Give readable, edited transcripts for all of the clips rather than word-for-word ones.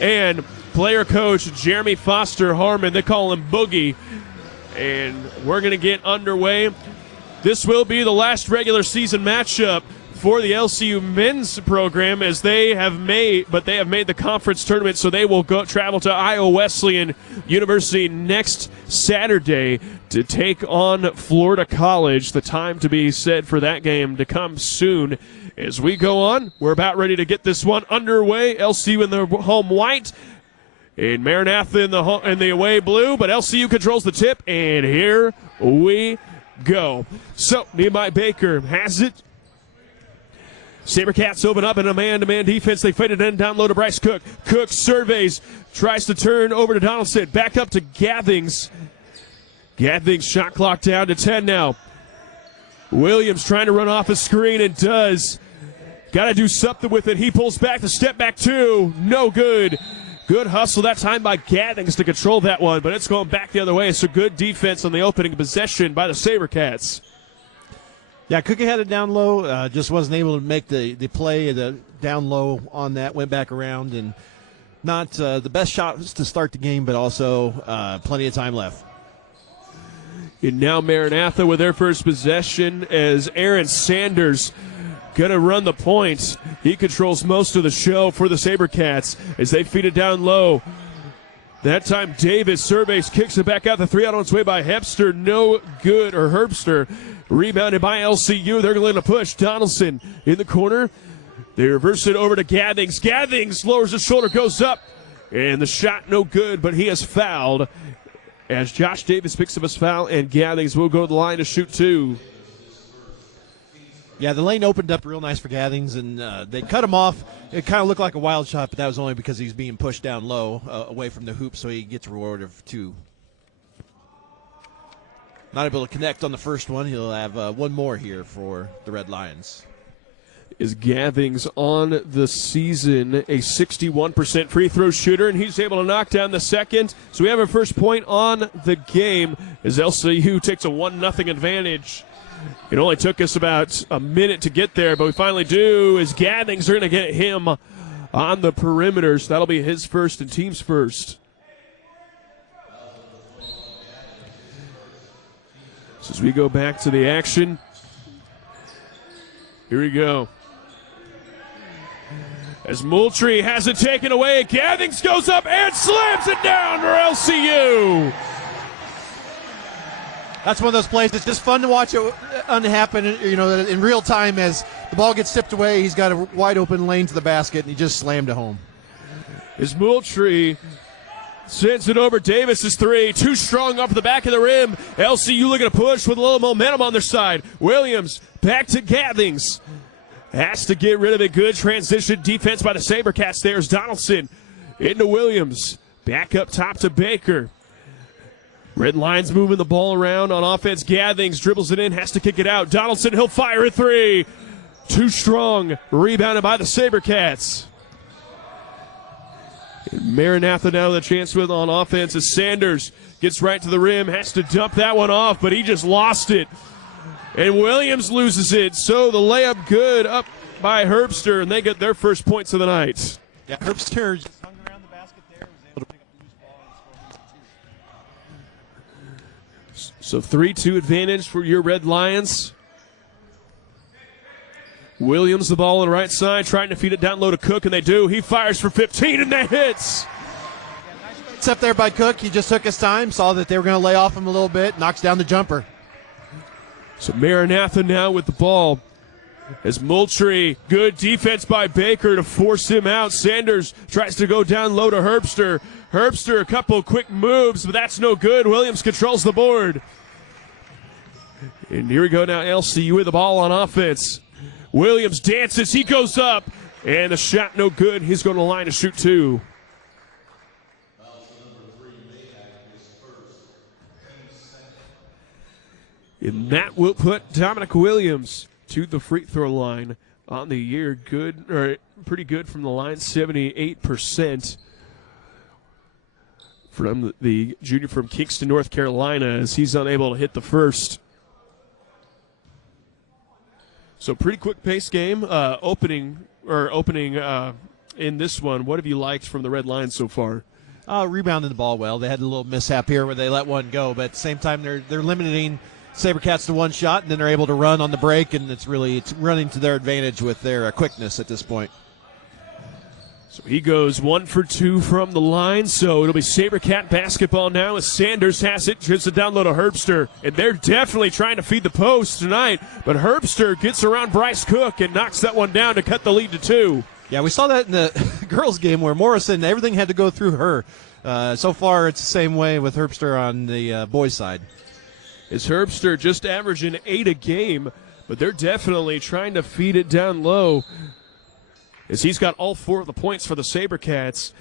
and player coach Jeremy Foster Harmon. They call him Boogie. And we're going to get underway. This will be the last regular season matchup for the LCU men's program, as they have made the conference tournament, so they will travel to Iowa Wesleyan University next Saturday to take on Florida College. The time to be set for that game to come soon. As we go on, we're about ready to get this one underway. LCU in the home white, and Maranatha in the away blue, but LCU controls the tip, and here we go. So Nehemiah Baker has it. SaberCats open up in a man-to-man defense. They fade it in down low to Bryce Cook. Cook surveys, tries to turn over to Donaldson. Back up to Gathings. Gathings shot clock down to 10 now. Williams trying to run off a screen and does. Got to do something with it. He pulls back. The step back two. No good. Good hustle that time by Gathings to control that one, but it's going back the other way. So good defense on the opening possession by the SaberCats. Yeah, Cookie had it down low, just wasn't able to make the play down low on that, went back around, and not the best shots to start the game, but also plenty of time left. And now Maranatha with their first possession as Aaron Sanders going to run the point. He controls most of the show for the SaberCats as they feed it down low. That time Davis surveys, kicks it back out. The three out on its way by Hepster. No good, or Herbster. Rebounded by LCU. They're going to push. Donaldson in the corner. They reverse it over to Gathings. Gathings lowers his shoulder, goes up. And the shot no good, but he is fouled as Josh Davis picks up his foul, and Gathings will go to the line to shoot two. Yeah, the lane opened up real nice for Gathings, and they cut him off. It kind of looked like a wild shot, but that was only because he's being pushed down low away from the hoop, so he gets a reward of two. Not able to connect on the first one. He'll have one more here for the Red Lions. Is Gathings on the season a 61% free throw shooter, and he's able to knock down the second. So we have our first point on the game as LCU takes a 1-0 advantage. It only took us about a minute to get there, but we finally do, as Gathings are going to get him on the perimeter. So that'll be his first and team's first. So as we go back to the action, here we go. As Moultrie has it taken away, Gathings goes up and slams it down for LCU. That's one of those plays that's just fun to watch it happen, in real time. As the ball gets tipped away, he's got a wide open lane to the basket, and he just slammed it home. As Moultrie sends it over, Davis's three, too strong off the back of the rim. LCU looking to push with a little momentum on their side. Williams back to Gathings. Has to get rid of it. Good transition defense by the SaberCats. There's Donaldson into Williams. Back up top to Baker. Red Lions moving the ball around on offense. Gathings dribbles it in, has to kick it out. Donaldson, he'll fire a three. Too strong. Rebounded by the SaberCats. Maranatha now with a chance with on offense as Sanders gets right to the rim, has to dump that one off, but he just lost it. And Williams loses it, so the layup good up by Herbster, and they get their first points of the night. Yeah, Herbster just hung around the basket there, was able to pick up the loose ball and score. So 3-2 advantage for your Red Lions. Williams the ball on the right side, trying to feed it down low to Cook, and they do. He fires for 15, and that hits. It's up there by Cook. He just took his time, saw that they were going to lay off him a little bit, knocks down the jumper. So Maranatha now with the ball. As Moultrie, good defense by Baker to force him out. Sanders tries to go down low to Herbster. Herbster, a couple quick moves, but that's no good. Williams controls the board. And here we go now, LCU with the ball on offense. Williams dances, he goes up, and the shot no good. He's going to the line to shoot two. And that will put Dominic Williams to the free throw line on the year. Good, or pretty good from the line, 78% from the junior from Kingston, North Carolina, as he's unable to hit the first. So pretty quick pace game. Opening in this one. What have you liked from the Red Lions so far? Rebounding the ball well. They had a little mishap here where they let one go, but at the same time they're limiting SaberCats to one shot, and then they're able to run on the break, and it's running to their advantage with their quickness at this point. So he goes 1 for 2 from the line, so it'll be SaberCat basketball now as Sanders has it, gives it down low to Herbster, and they're definitely trying to feed the post tonight, but Herbster gets around Bryce Cook and knocks that one down to cut the lead to 2. Yeah, we saw that in the girls' game where Morrison, everything had to go through her. So far, it's the same way with Herbster on the boys' side. Is Herbster just averaging 8 a game, but they're definitely trying to feed it down low, as he's got all 4 of the points for the SaberCats,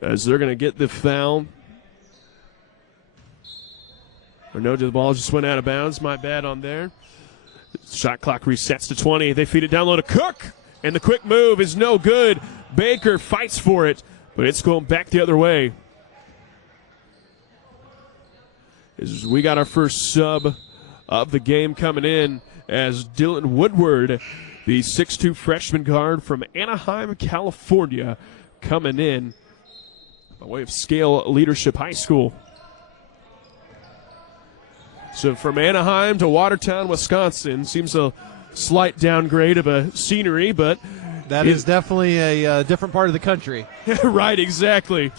as they're going to get the foul. Or no, the ball just went out of bounds. My bad on there. Shot clock resets to 20. They feed it down low to Cook, and the quick move is no good. Baker fights for it, but it's going back the other way. As we got our first sub of the game coming in, as Dylan Woodward, the 6'2 freshman guard from Anaheim, California, coming in by way of Scale Leadership High School. So from Anaheim to Watertown, Wisconsin, seems a slight downgrade of a scenery, but that is definitely a different part of the country. Right, exactly.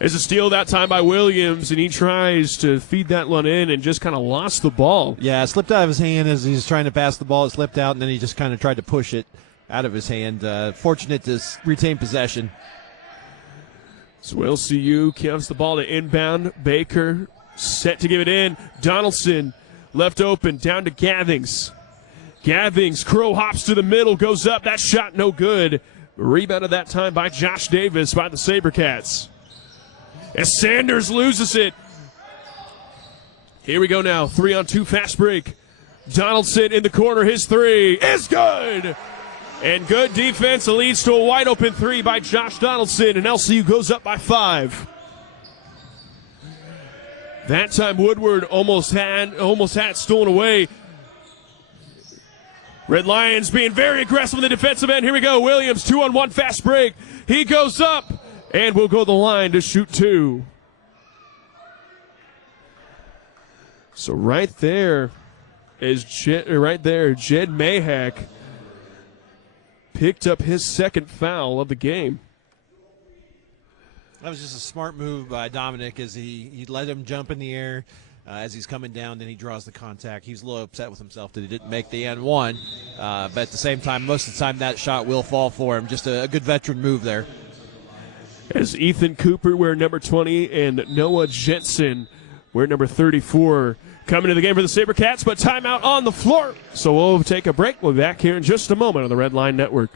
There's a steal that time by Williams, and he tries to feed that one in and just kind of lost the ball. Yeah, it slipped out of his hand as he's trying to pass the ball. It slipped out, and then he just kind of tried to push it out of his hand. Fortunate to retain possession. So LCU gives the ball to inbound. Baker set to give it in. Donaldson left open, down to Gathings. Gathings, Crow hops to the middle, goes up. That shot no good. Rebounded that time by Josh Davis by the SaberCats. As Sanders loses it. Here we go now. 3-on-2 fast break. Donaldson in the corner. His 3 is good. And good defense. It leads to a wide open 3 by Josh Donaldson. And LCU goes up by 5. That time Woodward almost had it stolen away. Red Lions being very aggressive in the defensive end. Here we go. Williams, 2-on-1 fast break. He goes up. And we'll go to the line to shoot 2. So right there is Jed Mahak picked up his second foul of the game. That was just a smart move by Dominic as he let him jump in the air as he's coming down, then he draws the contact. He's a little upset with himself that he didn't make the N1, but at the same time, most of the time that shot will fall for him. Just a good veteran move there. As Ethan Cooper, wear number 20, and Noah Jensen, wear number 34, coming to the game for the SaberCats, but timeout on the floor. So we'll take a break. We'll be back here in just a moment on the Red Line Network.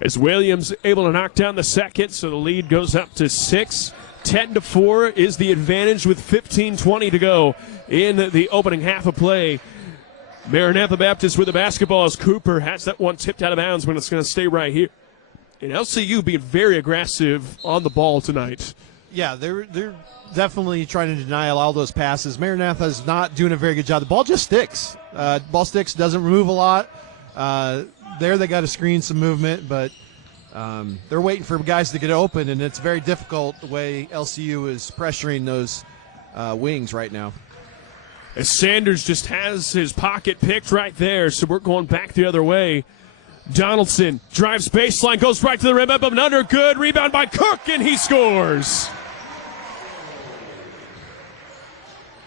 As Williams able to knock down the second, so the lead goes up to 6. 10-4 is the advantage with 15:20 to go in the opening half of play. Maranatha Baptist with the basketball as Cooper has that one tipped out of bounds when it's going to stay right here. And LCU being very aggressive on the ball tonight. Yeah, they're definitely trying to deny all those passes. Maranatha is not doing a very good job. The ball just sticks. Ball sticks, doesn't move a lot. There they got to screen some movement, but they're waiting for guys to get open, and it's very difficult the way LCU is pressuring those wings right now. As Sanders just has his pocket picked right there, so we're going back the other way. Donaldson drives baseline, goes right to the rim, up and under, good rebound by Cook, and he scores.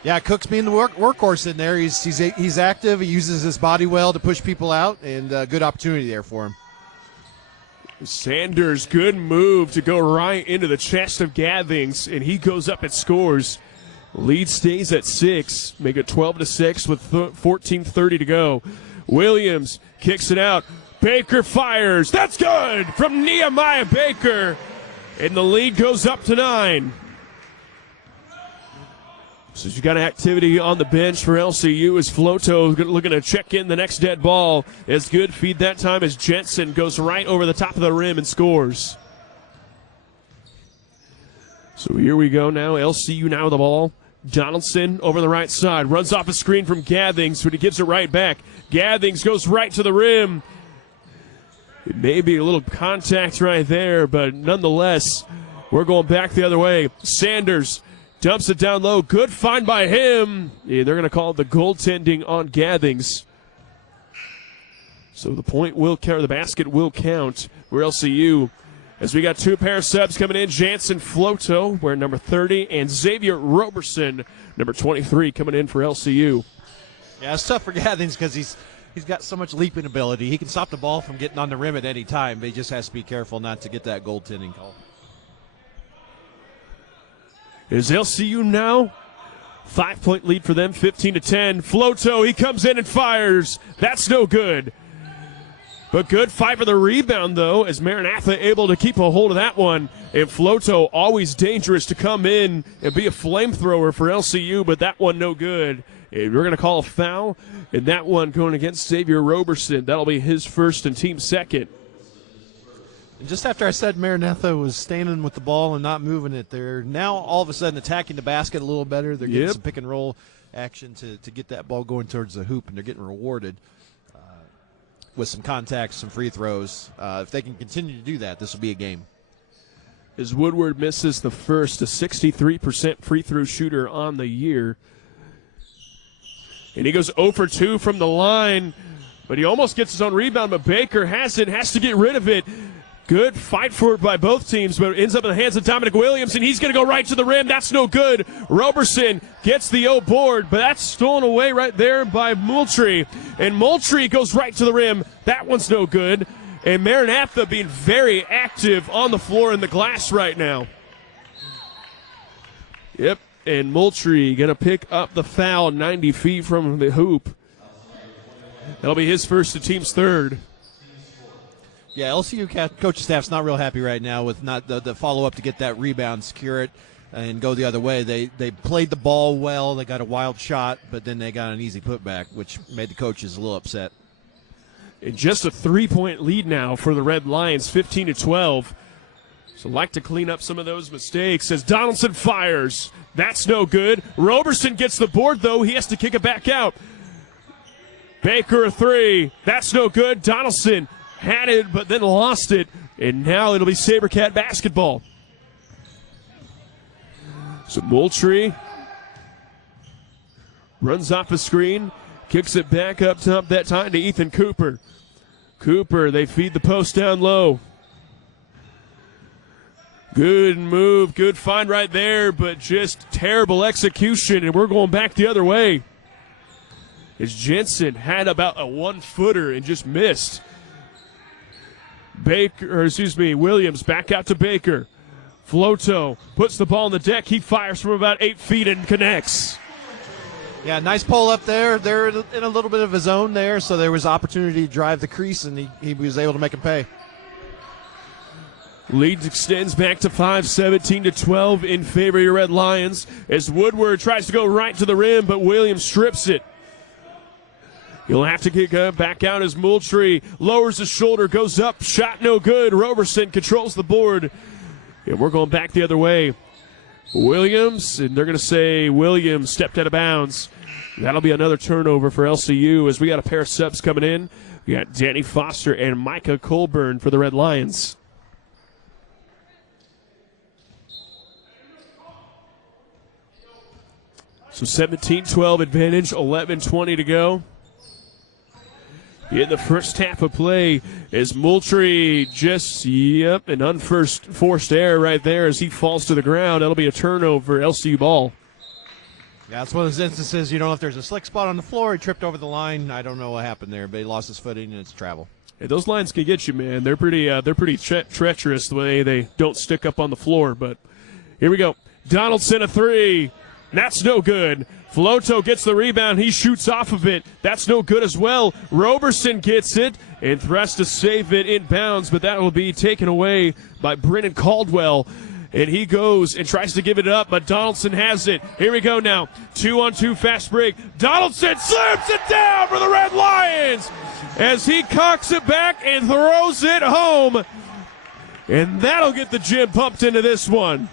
Yeah, Cook's being the workhorse in there. He's active. He uses his body well to push people out, and good opportunity there for him. Sanders, good move to go right into the chest of Gathings, and he goes up and scores. Lead stays at 6, make it 12-6 with 14:30 to go. Williams kicks it out. Baker fires. That's good from Nehemiah Baker, and the lead goes up to 9. So you got activity on the bench for LCU as Floto looking to check in the next dead ball. As good feed that time as Jensen goes right over the top of the rim and scores. So here we go now. LCU now with the ball. Donaldson over the right side. Runs off a screen from Gathings, but he gives it right back. Gathings goes right to the rim. It may be a little contact right there, but nonetheless, we're going back the other way. Sanders dumps it down low. Good find by him. Yeah, they're going to call it the goaltending on Gathings. So the point will count, the basket will count for LCU. As we got 2 pair of subs coming in, Jansen Floto, wearing number 30, and Xavier Roberson, number 23, coming in for LCU. Yeah, it's tough for Gathings because he's got so much leaping ability. He can stop the ball from getting on the rim at any time, but he just has to be careful not to get that goaltending call. Is LCU now 5-point lead for them, 15-10. Floto, he comes in and fires. That's no good. But good fight for the rebound, though, as Maranatha able to keep a hold of that one. And Floto, always dangerous to come in and be a flamethrower for LCU, but that one no good. And we're going to call a foul, and that one going against Xavier Roberson. That'll be his first and team second. And just after I said Maranatha was standing with the ball and not moving it, they're now all of a sudden attacking the basket a little better. They're getting some pick-and-roll action to get that ball going towards the hoop, and they're getting rewarded with some contacts, some free throws. If they can continue to do that, this will be a game. As Woodward misses the first, a 63% free throw shooter on the year. And he goes 0 for 2 from the line, but he almost gets his own rebound, but Baker has to get rid of it. Good fight for it by both teams, but it ends up in the hands of Dominic Williams, and he's going to go right to the rim. That's no good. Roberson gets the O board, but that's stolen away right there by Moultrie. And Moultrie goes right to the rim. That one's no good. And Maranatha being very active on the floor in the glass right now. Yep, and Moultrie going to pick up the foul 90 feet from the hoop. That'll be his first, the team's third. Yeah, LCU coaching staff's not real happy right now with not the follow-up to get that rebound, secure it, and go the other way. They played the ball well. They got a wild shot, but then they got an easy putback, which made the coaches a little upset. And just a 3-point lead now for the Red Lions, 15-12. So like to clean up some of those mistakes as Donaldson fires. That's no good. Roberson gets the board, though. He has to kick it back out. Baker a 3. That's no good. Donaldson had it, but then lost it, and now it'll be SaberCat basketball. So Moultrie runs off the screen, kicks it back up top that time to Ethan Cooper. Cooper, they feed the post down low. Good move, good find right there, but just terrible execution, and we're going back the other way. As Jensen had about a 1-footer and just missed. Williams back out to Baker. Floto puts the ball on the deck. He fires from about 8 feet and connects. Yeah, nice pull up there. They're in a little bit of a zone there, so there was opportunity to drive the crease, and he was able to make him pay. Lead extends back to 5, 17-12 in favor of your Red Lions as Woodward tries to go right to the rim, but Williams strips it. He'll have to kick back out as Moultrie lowers his shoulder, goes up, shot no good. Roberson controls the board. And we're going back the other way. Williams, and they're going to say Williams stepped out of bounds. That'll be another turnover for LCU as we got a pair of subs coming in. We got Danny Foster and Micah Colburn for the Red Lions. So 17-12 advantage, 11:20 to go. In the first half of play as Moultrie just, an unforced error right there as he falls to the ground. That'll be a turnover, LCU ball. Yeah, it's one of those instances you don't know if there's a slick spot on the floor. He tripped over the line. I don't know what happened there, but he lost his footing and it's travel. Hey, those lines can get you, man. They're pretty treacherous the way they don't stick up on the floor. But here we go. Donaldson a three. That's no good. Floto gets the rebound. He shoots off of it. That's no good as well. Roberson gets it and thrusts to save it inbounds, but that will be taken away by Brennan Caldwell. And he goes and tries to give it up, but Donaldson has it. Here we go now. 2-on-2 fast break. Donaldson slams it down for the Red Lions as he cocks it back and throws it home. And that'll get the gym pumped into this one.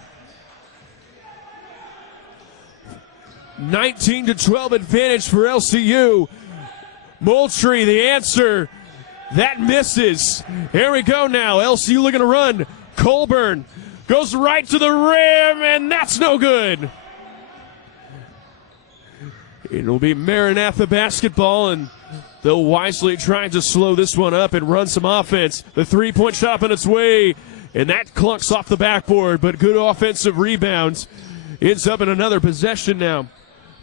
19-12 advantage for LCU. Moultrie, the answer. That misses. Here we go now. LCU looking to run. Colburn goes right to the rim, and that's no good. It'll be Maranatha basketball, and they'll wisely try to slow this one up and run some offense. The three-point shot on its way, and that clunks off the backboard, but good offensive rebounds. Ends up in another possession now.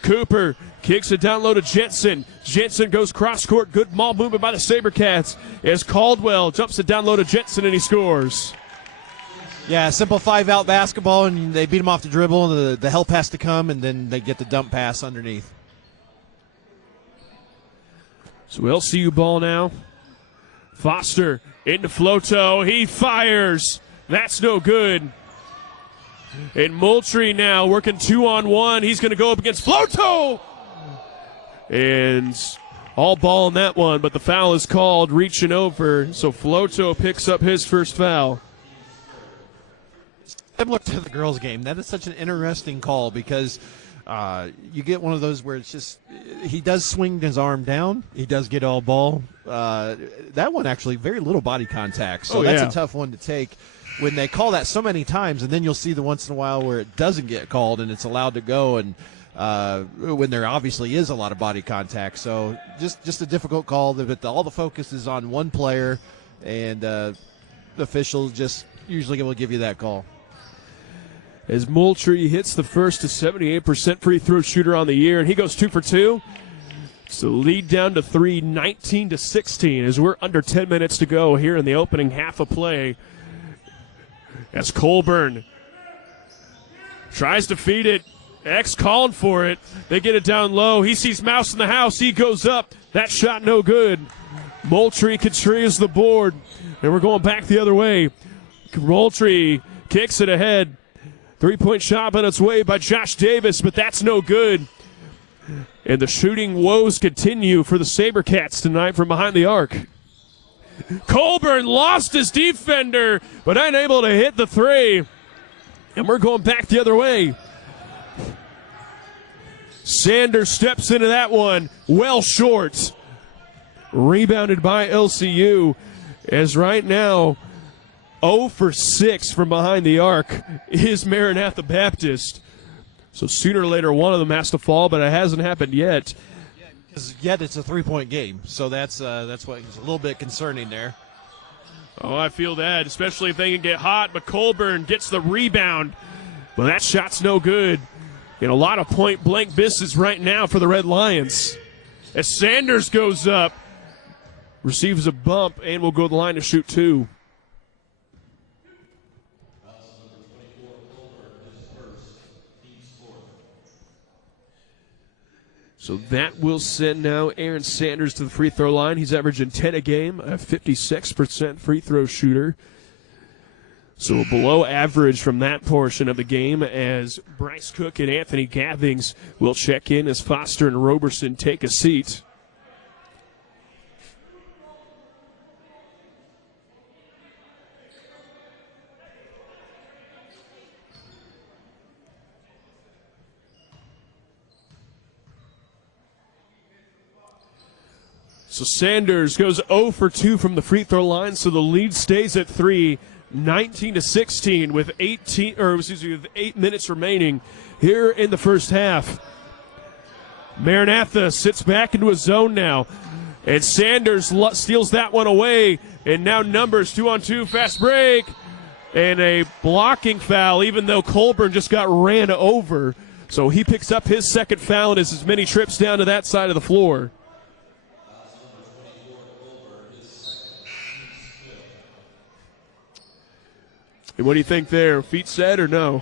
Cooper kicks it down low to Jensen. Jensen goes cross-court. Good ball movement by the SaberCats as Caldwell jumps it down low to Jensen, and he scores. Yeah, simple 5-out basketball, and they beat him off the dribble. The help has to come, and then they get the dump pass underneath. So LCU ball now. Foster into Floto. He fires. That's no good. And Moultrie now working 2-on-1. He's going to go up against Floto. And all ball in that one, but the foul is called reaching over. So Floto picks up his first foul. Similar to the girls' game. That is such an interesting call because you get one of those where it's just he does swing his arm down. He does get all ball. That one actually very little body contact. So that's a tough one to take. When they call that so many times, and then you'll see the once in a while where it doesn't get called and it's allowed to go, and when there obviously is a lot of body contact. So just a difficult call. But all the focus is on one player, and the officials just usually will give you that call. As Moultrie hits the first to 78% free throw shooter on the year, and he goes 2 for 2. So lead down to 3, 19-16, as we're under 10 minutes to go here in the opening half of play. As Colburn tries to feed it. X calling for it. They get it down low. He sees Mouse in the house. He goes up. That shot no good. Moultrie contrarians the board. And we're going back the other way. Moultrie kicks it ahead. Three-point shot on its way by Josh Davis, but that's no good. And the shooting woes continue for the SaberCats tonight from behind the arc. Colburn lost his defender, but unable to hit the three. And we're going back the other way. Sanders steps into that one, well short. Rebounded by LCU, as right now 0 for 6 from behind the arc is Maranatha Baptist. So sooner or later one of them has to fall, but it hasn't happened yet. Yet it's a three-point game, so that's what is a little bit concerning there. Oh, I feel that, especially if they can get hot. But Colburn gets the rebound. Well, that shot's no good. And a lot of point-blank misses right now for the Red Lions. As Sanders goes up, receives a bump, and will go to the line to shoot 2. So that will send now Aaron Sanders to the free throw line. He's averaging 10 a game, a 56% free throw shooter. So below average from that portion of the game, as Bryce Cook and Anthony Gathings will check in as Foster and Roberson take a seat. So Sanders goes 0 for 2 from the free throw line, so the lead stays at 3, 19-16 with 8 minutes remaining here in the first half. Maranatha sits back into a zone now, and Sanders steals that one away, and now numbers 2-on-2 fast break, and a blocking foul, even though Colburn just got ran over. So he picks up his second foul and has as many trips down to that side of the floor. And what do you think there? Feet set or no?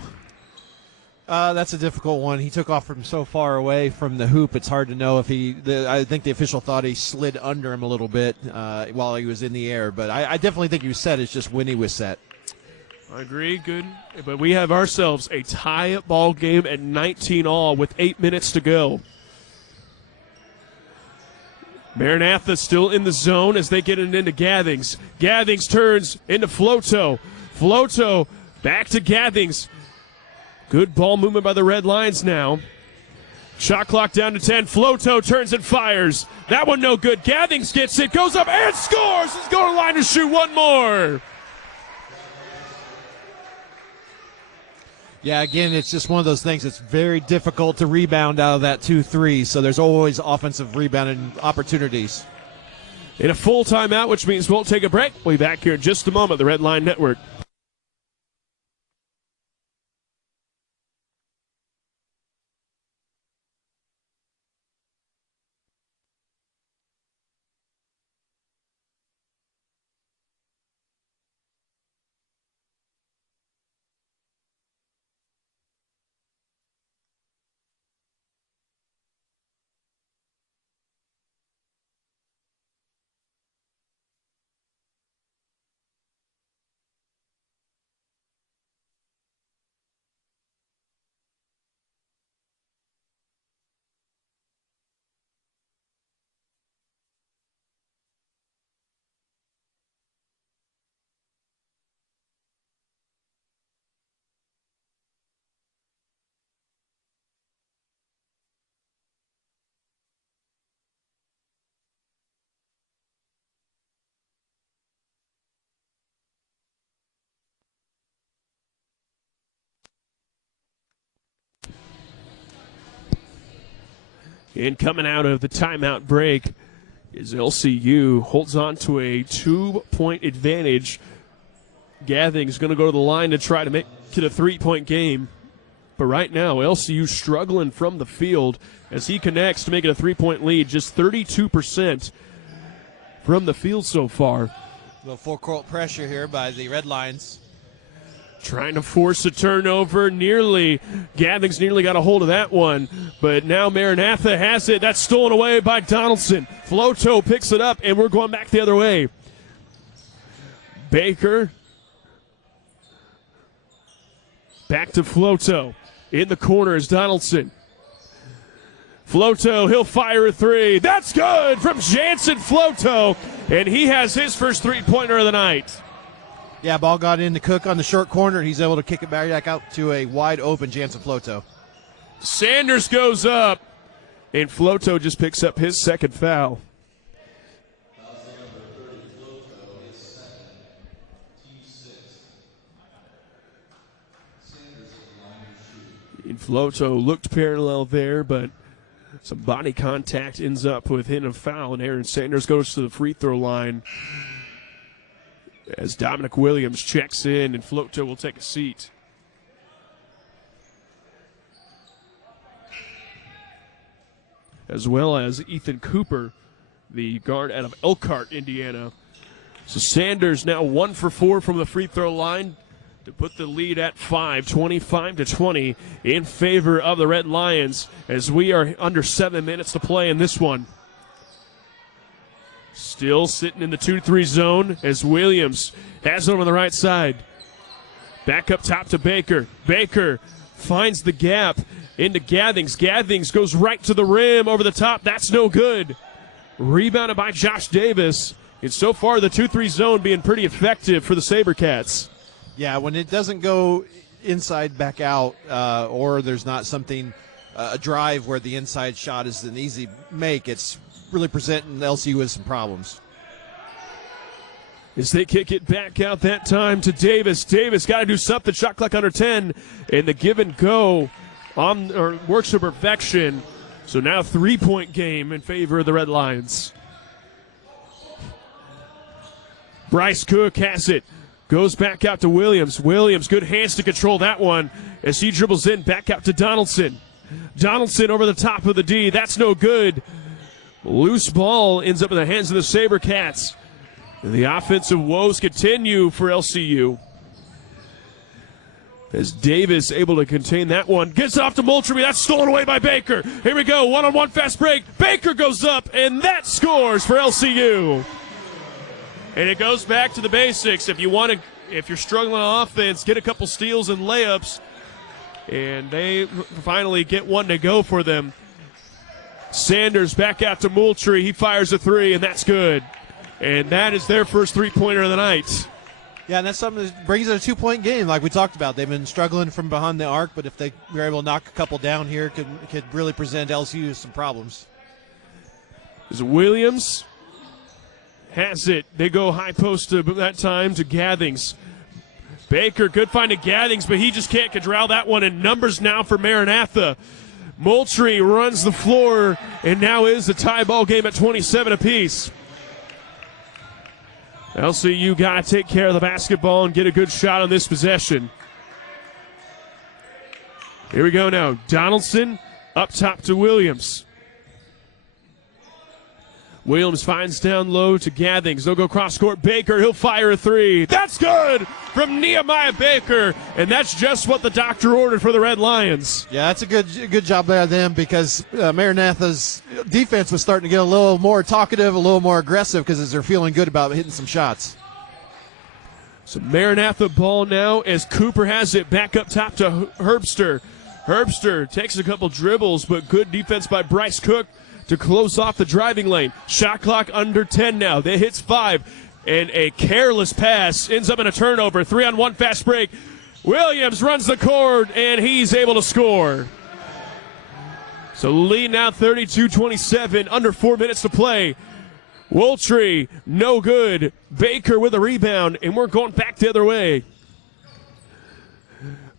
That's a difficult one. He took off from so far away from the hoop. It's hard to know if I think the official thought he slid under him a little bit while he was in the air. But I definitely think he was set. It's just when he was set. I agree. Good. But we have ourselves a tie ball game at 19 all with 8 minutes to go. Maranatha still in the zone as they get it into Gathings. Gathings turns into Floto. Floto back to Gathings. Good ball movement by the Red Lions now. Shot clock down to 10. Floto turns and fires. That one no good. Gathings gets it, goes up and scores. He's going to line to shoot one more. Yeah, again, it's just one of those things. It's very difficult to rebound out of that 2-3, so there's always offensive rebounding opportunities. In a full timeout, which means we'll take a break. We'll be back here in just a moment, the Red Line Network. And coming out of the timeout break is LCU. Holds on to a 2-point advantage. Gathing's going to go to the line to try to make it a 3-point game. But right now, LCU struggling from the field as he connects to make it a 3-point lead. Just 32% from the field so far. A little full-court pressure here by the Red Lions. Trying to force a turnover. Gathings nearly got a hold of that one. But now Maranatha has it. That's stolen away by Donaldson. Floto picks it up, and we're going back the other way. Baker. Back to Floto. In the corner is Donaldson. Floto, he'll fire a three. That's good from Jansen Floto. And he has his first three-pointer of the night. Yeah, ball got in to Cook on the short corner. He's able to kick it back out to a wide-open Jansen Floto. Sanders goes up, and Floto just picks up his second foul. And Floto looked parallel there, but some body contact ends up within a foul, and Aaron Sanders goes to the free throw line as Dominic Williams checks in, and Floto will take a seat. As well as Ethan Cooper, the guard out of Elkhart, Indiana. So Sanders now 1 for 4 from the free throw line to put the lead at 5, 25-20 in favor of the Red Lions as we are under 7 minutes to play in this one. Still sitting in the 2-3 zone as Williams has it on the right side. Back up top to Baker. Baker finds the gap into Gathings. Gathings goes right to the rim over the top. That's no good. Rebounded by Josh Davis. And so far the 2-3 zone being pretty effective for the SaberCats. Yeah, when it doesn't go inside back out or there's not something, a drive where the inside shot is an easy make, it's really presenting LCU with some problems. As they kick it back out that time to Davis. Davis got to do something. Shot clock under 10. And the give and go works to perfection. So now 3-point game in favor of the Red Lions. Bryce Cook has it. Goes back out to Williams. Williams, good hands to control that one as he dribbles in back out to Donaldson. Donaldson over the top of the D. That's no good. Loose ball ends up in the hands of the SaberCats. The offensive woes continue for LCU. As Davis able to contain that one. Gets it off to Moultrie. That's stolen away by Baker. Here we go. One-on-one fast break. Baker goes up, and that scores for LCU. And it goes back to the basics. If you're struggling on offense, get a couple steals and layups. And they finally get one to go for them. Sanders back out to Moultrie. He fires a three, and that's good. And that is their first three-pointer of the night. Yeah, and that's something that brings it a 2-point game like we talked about. They've been struggling from behind the arc, but if they were able to knock a couple down here, could really present LSU some problems. As Williams has it. They go high post that time to Gathings. Baker, good find to Gathings, but he just can't corral that one. And numbers now for Maranatha. Moultrie runs the floor, and now is a tie ball game at 27 apiece. LCU got to take care of the basketball and get a good shot on this possession. Here we go now. Donaldson up top to Williams. Williams finds down low to Gathings. They'll go cross court. Baker, he'll fire a three. That's good from Nehemiah Baker, and that's just what the doctor ordered for the Red Lions. Yeah, that's a good job by them because Maranatha's defense was starting to get a little more talkative, a little more aggressive because they're feeling good about hitting some shots. So Maranatha ball now as Cooper has it back up top to Herbster. Herbster takes a couple dribbles, but good defense by Bryce Cook to close off the driving lane. Shot clock under 10 now. They hits 5. And a careless pass ends up in a turnover. 3-on-1 fast break. Williams runs the court, and he's able to score. So lead now 32-27, under 4 minutes to play. Moultrie, no good. Baker with a rebound, and we're going back the other way.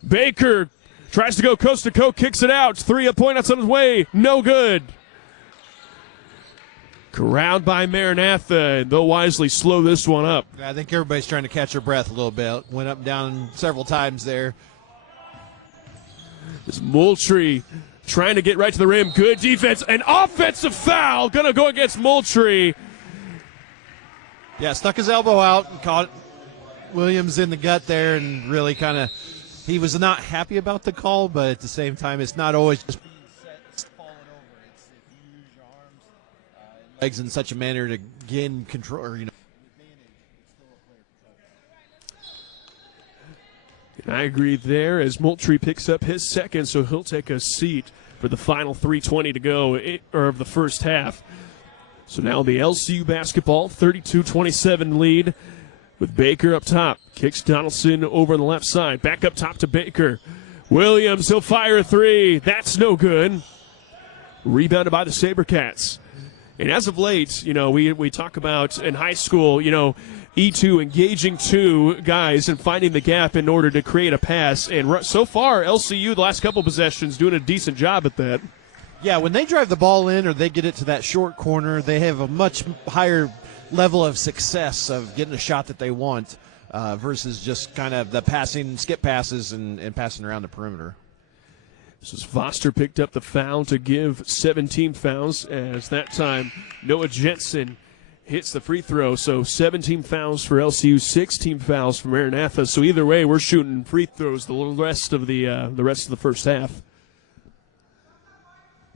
Baker tries to go coast to coast, kicks it out. 3-point outs on his way, no good. Corralled by Maranatha, and they'll wisely slow this one up. I think everybody's trying to catch their breath a little bit. Went up and down several times there. This Moultrie trying to get right to the rim. Good defense. An offensive foul going to go against Moultrie. Yeah, stuck his elbow out and caught Williams in the gut there, and really kind of, he was not happy about the call, but at the same time, it's not always just legs in such a manner to gain control, or, you know. I agree there as Moultrie picks up his second, so he'll take a seat for the final 3:20 to go of the first half. So now the LCU basketball 32-27 lead with Baker up top. Kicks Donaldson over on the left side. Back up top to Baker. Williams, he'll fire a three. That's no good. Rebounded by the SaberCats. And as of late, you know, we talk about in high school, you know, E2 engaging two guys and finding the gap in order to create a pass. And so far, LCU, the last couple possessions, doing a decent job at that. Yeah, when they drive the ball in or they get it to that short corner, they have a much higher level of success of getting a shot that they want versus just kind of the passing, skip passes and passing around the perimeter. This is Foster picked up the foul to give 17 fouls as that time Noah Jensen hits the free throw. So 17 fouls for LCU, 16 fouls for Maranatha. So either way, we're shooting free throws the rest of the first half.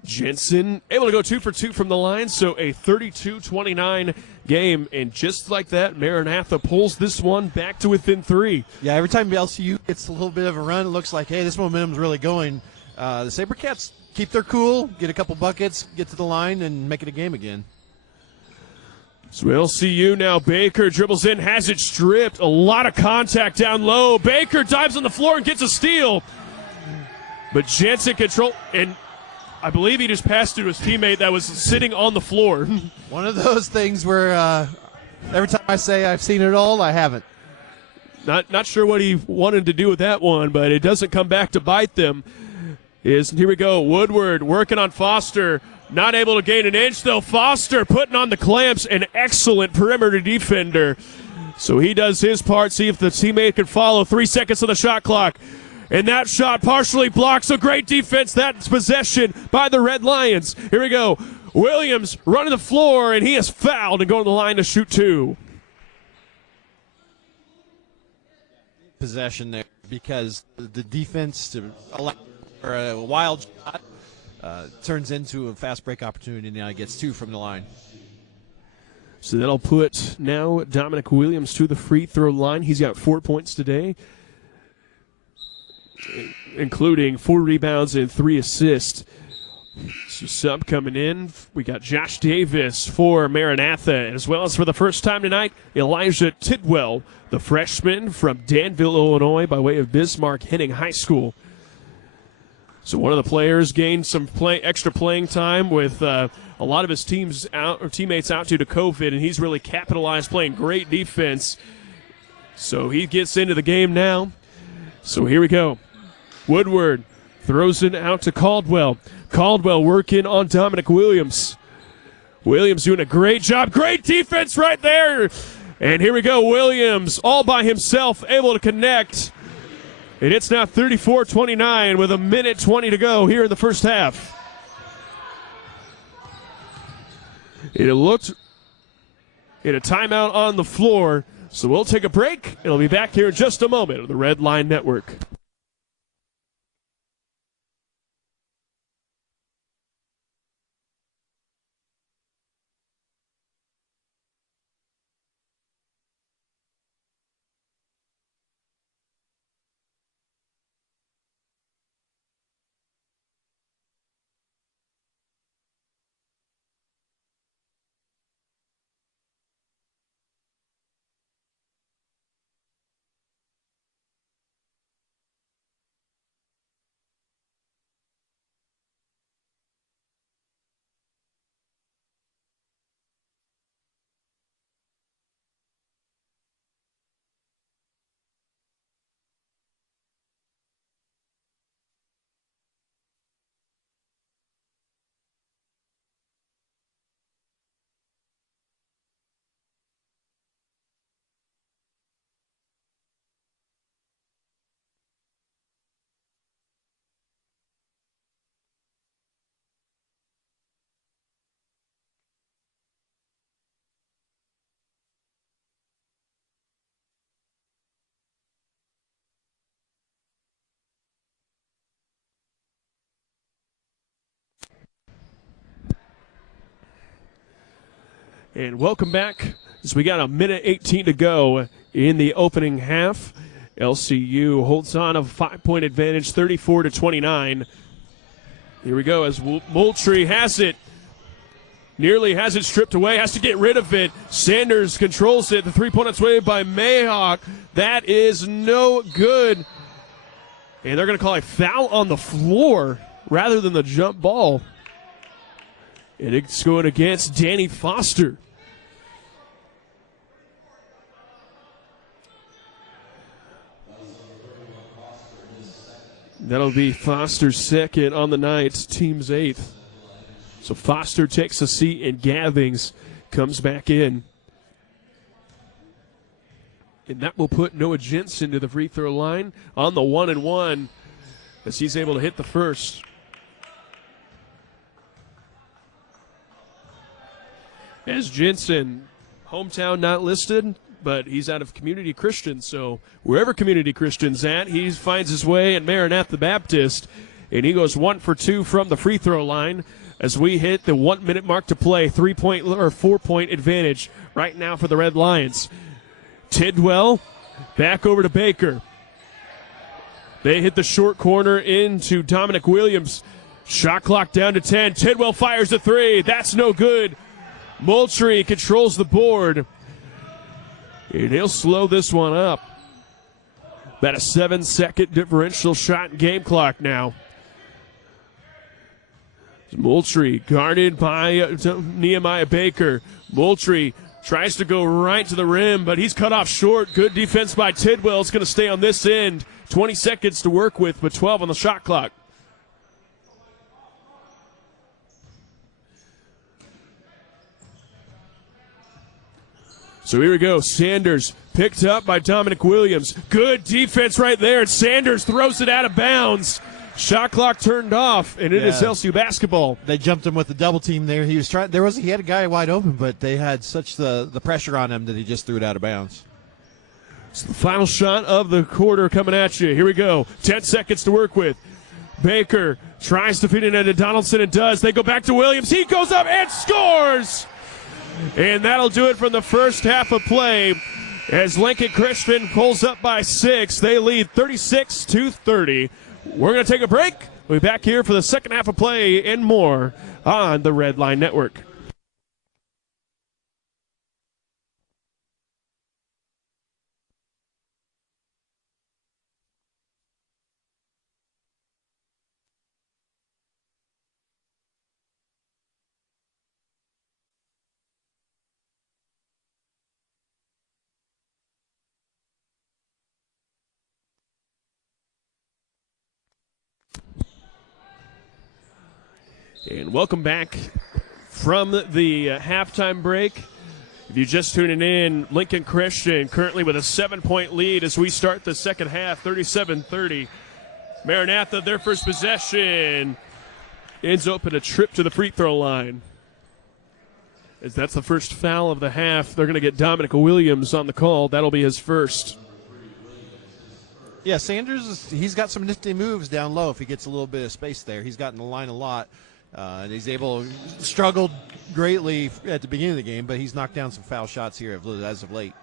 Jensen able to go 2 for 2 from the line, so a 32-29 game. And just like that, Maranatha pulls this one back to within 3. Yeah, every time LCU gets a little bit of a run, it looks like, hey, this momentum's really going. The SaberCats keep their cool, get a couple buckets, get to the line, and make it a game again. So LCU now. Baker dribbles in, has it stripped. A lot of contact down low. Baker dives on the floor and gets a steal. But Jensen control, and I believe he just passed to his teammate that was sitting on the floor. One of those things where every time I say I've seen it all, I haven't. Not sure what he wanted to do with that one, but it doesn't come back to bite them. Here we go. Woodward working on Foster. Not able to gain an inch, though. Foster putting on the clamps. An excellent perimeter defender. So he does his part. See if the teammate can follow. 3 seconds on the shot clock. And that shot partially blocks. A great defense. That's possession by the Red Lions. Here we go. Williams running the floor, and he is fouled and going to the line to shoot two. Possession there because the defense to allow for a wild shot turns into a fast break opportunity. Now he gets two from the line. So that'll put now Dominic Williams to the free throw line. He's got 4 points today, including 4 rebounds and 3 assists. So sub coming in, we got Josh Davis for Maranatha, as well as for the first time tonight, Elijah Tidwell, the freshman from Danville, Illinois, by way of Bismarck Henning High School. So one of the players gained some extra playing time with a lot of his teammates out due to COVID, and he's really capitalized, playing great defense. So he gets into the game now. So here we go. Woodward throws it out to Caldwell. Caldwell working on Dominic Williams. Williams doing a great job. Great defense right there. And here we go. Williams all by himself, able to connect. And it's now 34-29 with 1:20 to go here in the first half. It looked in a timeout on the floor. So we'll take a break. It'll be back here in just a moment on the Red Line Network. And welcome back. As we got 1:18 to go in the opening half. LCU holds on a 5-point advantage, 34-29. Here we go as Moultrie has it. Nearly has it stripped away, has to get rid of it. Sanders controls it. The three-point on its way by Mayhawk. That is no good. And they're going to call a foul on the floor rather than the jump ball. And it's going against Danny Foster. That'll be Foster's second on the night, team's 8th. So Foster takes a seat and Gavings comes back in. And that will put Noah Jensen to the free throw line on the 1-and-1 as he's able to hit the first. As Jensen, hometown not listed, but he's out of Community Christian, so wherever Community Christian's at, he finds his way at Maranatha Baptist, and he goes 1 for 2 from the free throw line as we hit the 1-minute mark to play. 3-point or 4-point advantage right now for the Red Lions. Tidwell back over to Baker. They hit the short corner into Dominic Williams. Shot clock down to 10. Tidwell fires a 3. That's no good. Moultrie controls the board. And he'll slow this one up. About a 7-second differential shot in game clock now. Moultrie guarded by Nehemiah Baker. Moultrie tries to go right to the rim, but he's cut off short. Good defense by Tidwell. It's going to stay on this end. 20 seconds to work with, but 12 on the shot clock. So here we go. Sanders picked up by Dominic Williams. Good defense right there. Sanders throws it out of bounds. Shot clock turned off, and it is LSU basketball. They jumped him with the double team there. He was trying. He had a guy wide open, but they had such the pressure on him that he just threw it out of bounds. So the final shot of the quarter coming at you. Here we go. 10 seconds to work with. Baker tries to feed it into Donaldson and does. They go back to Williams. He goes up and scores. And that'll do it from the first half of play as Lincoln Christian pulls up by 6. They lead 36-30. We're going to take a break. We'll be back here for the second half of play and more on the Red Line Network. And welcome back from the halftime break. If you're just tuning in, Lincoln Christian currently with a 7-point lead as we start the second half, 37-30. Maranatha, their first possession, ends open a trip to the free throw line. As that's the first foul of the half, they're going to get Dominic Williams on the call. That'll be his first. Yeah, Sanders, he's got some nifty moves down low if he gets a little bit of space there. He's gotten the line a lot. And he's struggled greatly at the beginning of the game, but he's knocked down some foul shots here as of late.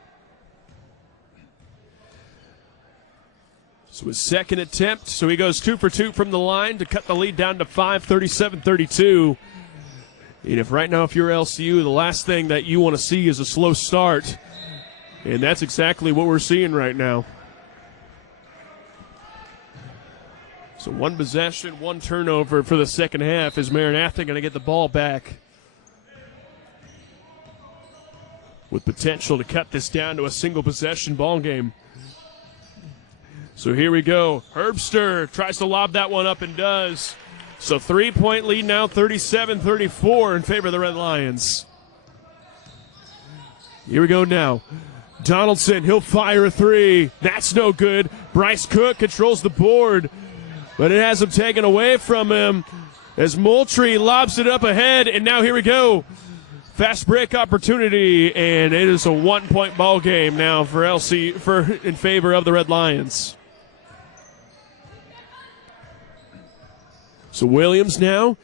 So his second attempt, so he goes 2 for 2 from the line to cut the lead down to 5, 37-32. And if right now, if you're LCU, the last thing that you want to see is a slow start. And that's exactly what we're seeing right now. So one possession, one turnover for the second half. Is Maranatha going to get the ball back with potential to cut this down to a single possession ball game? So here we go. Herbster tries to lob that one up and does. So 3-point lead now, 37-34 in favor of the Red Lions. Here we go now. Donaldson, he'll fire a three. That's no good. Bryce Cook controls the board, but it has him taken away from him as Moultrie lobs it up ahead, and now here we go. Fast break opportunity, and it is a 1-point ball game now for in favor of the Red Lions. So Williams now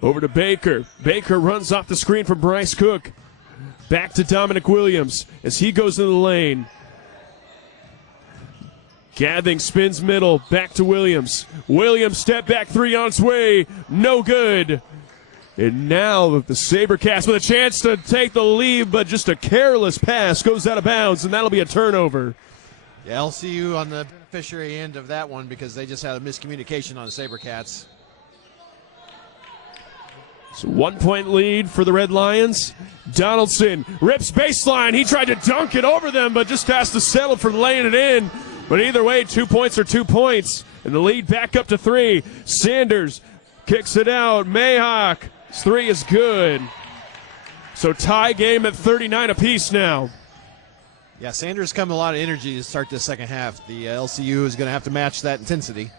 over to Baker. Baker runs off the screen from Bryce Cook. Back to Dominic Williams as he goes into the lane. Gathing spins middle, back to Williams. Williams step back three on its way, no good. And now the SaberCats with a chance to take the lead, but just a careless pass goes out of bounds, and that'll be a turnover. Yeah, LCU on the beneficiary end of that one because they just had a miscommunication on the SaberCats. So 1-point lead for the Red Lions. Donaldson rips baseline. He tried to dunk it over them, but just has to settle for laying it in. But either way, 2 points are 2 points. And the lead back up to 3. Sanders kicks it out. Mayhawk. His three is good. So tie game at 39 apiece now. Yeah, Sanders come with a lot of energy to start this second half. The LCU is going to have to match that intensity.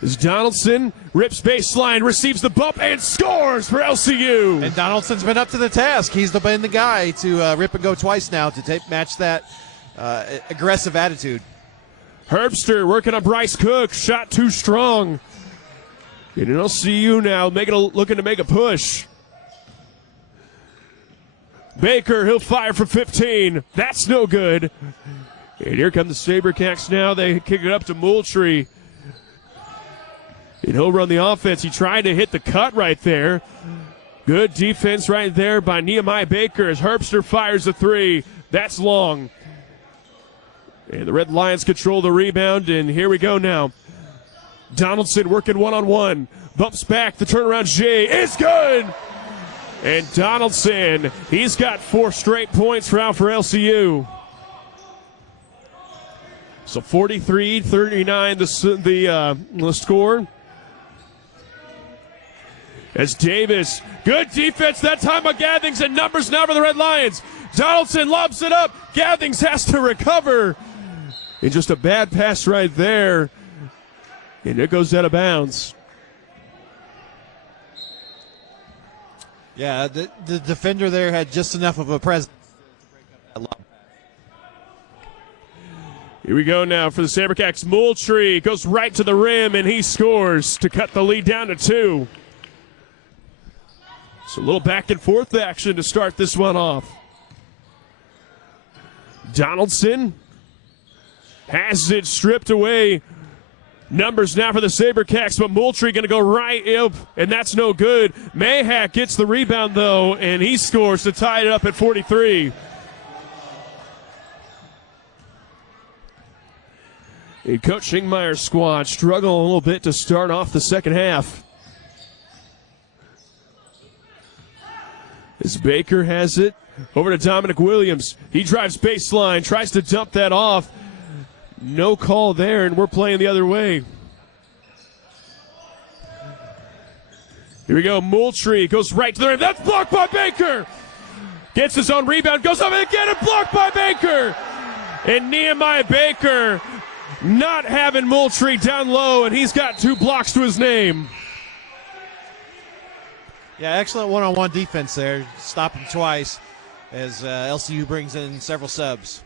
As Donaldson rips baseline, receives the bump, and scores for LCU. And Donaldson's been up to the task. He's been the guy to rip and go twice now to match that aggressive attitude. Herbster working on Bryce Cook. Shot too strong. And LCU now looking to make a push. Baker, he'll fire for 15. That's no good. And here come the SaberCats now. They kick it up to Moultrie. And he'll run the offense. He tried to hit the cut right there. Good defense right there by Nehemiah Baker as Herbster fires a three. That's long. And the Red Lions control the rebound, and here we go now. Donaldson working one-on-one. Bumps back. The turnaround Jay is good. And Donaldson, he's got 4 straight points for LCU. So 43-39 the score. As Davis, good defense that time by Gathings, and numbers now for the Red Lions. Donaldson lobs it up. Gathings has to recover. And just a bad pass right there. And it goes out of bounds. Yeah, the defender there had just enough of a presence. Here we go now for the Sabercats. Moultrie goes right to the rim, and he scores to cut the lead down to 2. So a little back and forth action to start this one off. Donaldson has it stripped away. Numbers now for the Sabercats, but Moultrie going to go right up, and that's no good. Mayhack gets the rebound, though, and he scores to tie it up at 43. A Coach Ingmeyer squad struggle a little bit to start off the second half. As Baker has it over to Dominic Williams. He drives baseline, tries to dump that off. No call there, and we're playing the other way. Here we go. Moultrie goes right to the rim. That's blocked by Baker. Gets his own rebound, goes up and again, and blocked by Baker. And Nehemiah Baker not having Moultrie down low, and he's got 2 blocks to his name. Yeah, excellent one-on-one defense there. Stop him twice as LCU brings in several subs.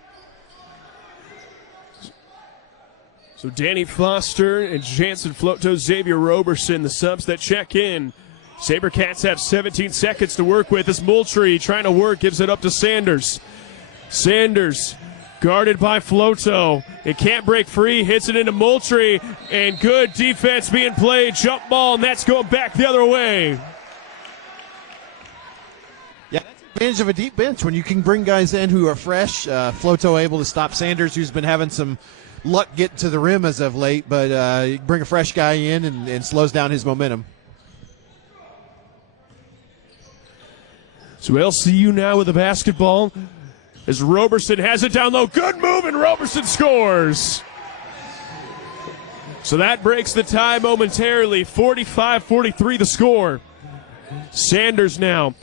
So Danny Foster and Jansen Floto, Xavier Roberson, the subs that check in. Sabercats have 17 seconds to work with as Moultrie trying to work, gives it up to Sanders. Sanders guarded by Floto. It can't break free, hits it into Moultrie, and good defense being played. Jump ball, and that's going back the other way. Yeah, that's the advantage of a deep bench when you can bring guys in who are fresh. Floto able to stop Sanders, who's been having some luck getting to the rim as of late, but you bring a fresh guy in and slows down his momentum. So LCU now with the basketball as Roberson has it down low. Good move, and Roberson scores. So that breaks the tie momentarily. 45-43 the score. Sanders now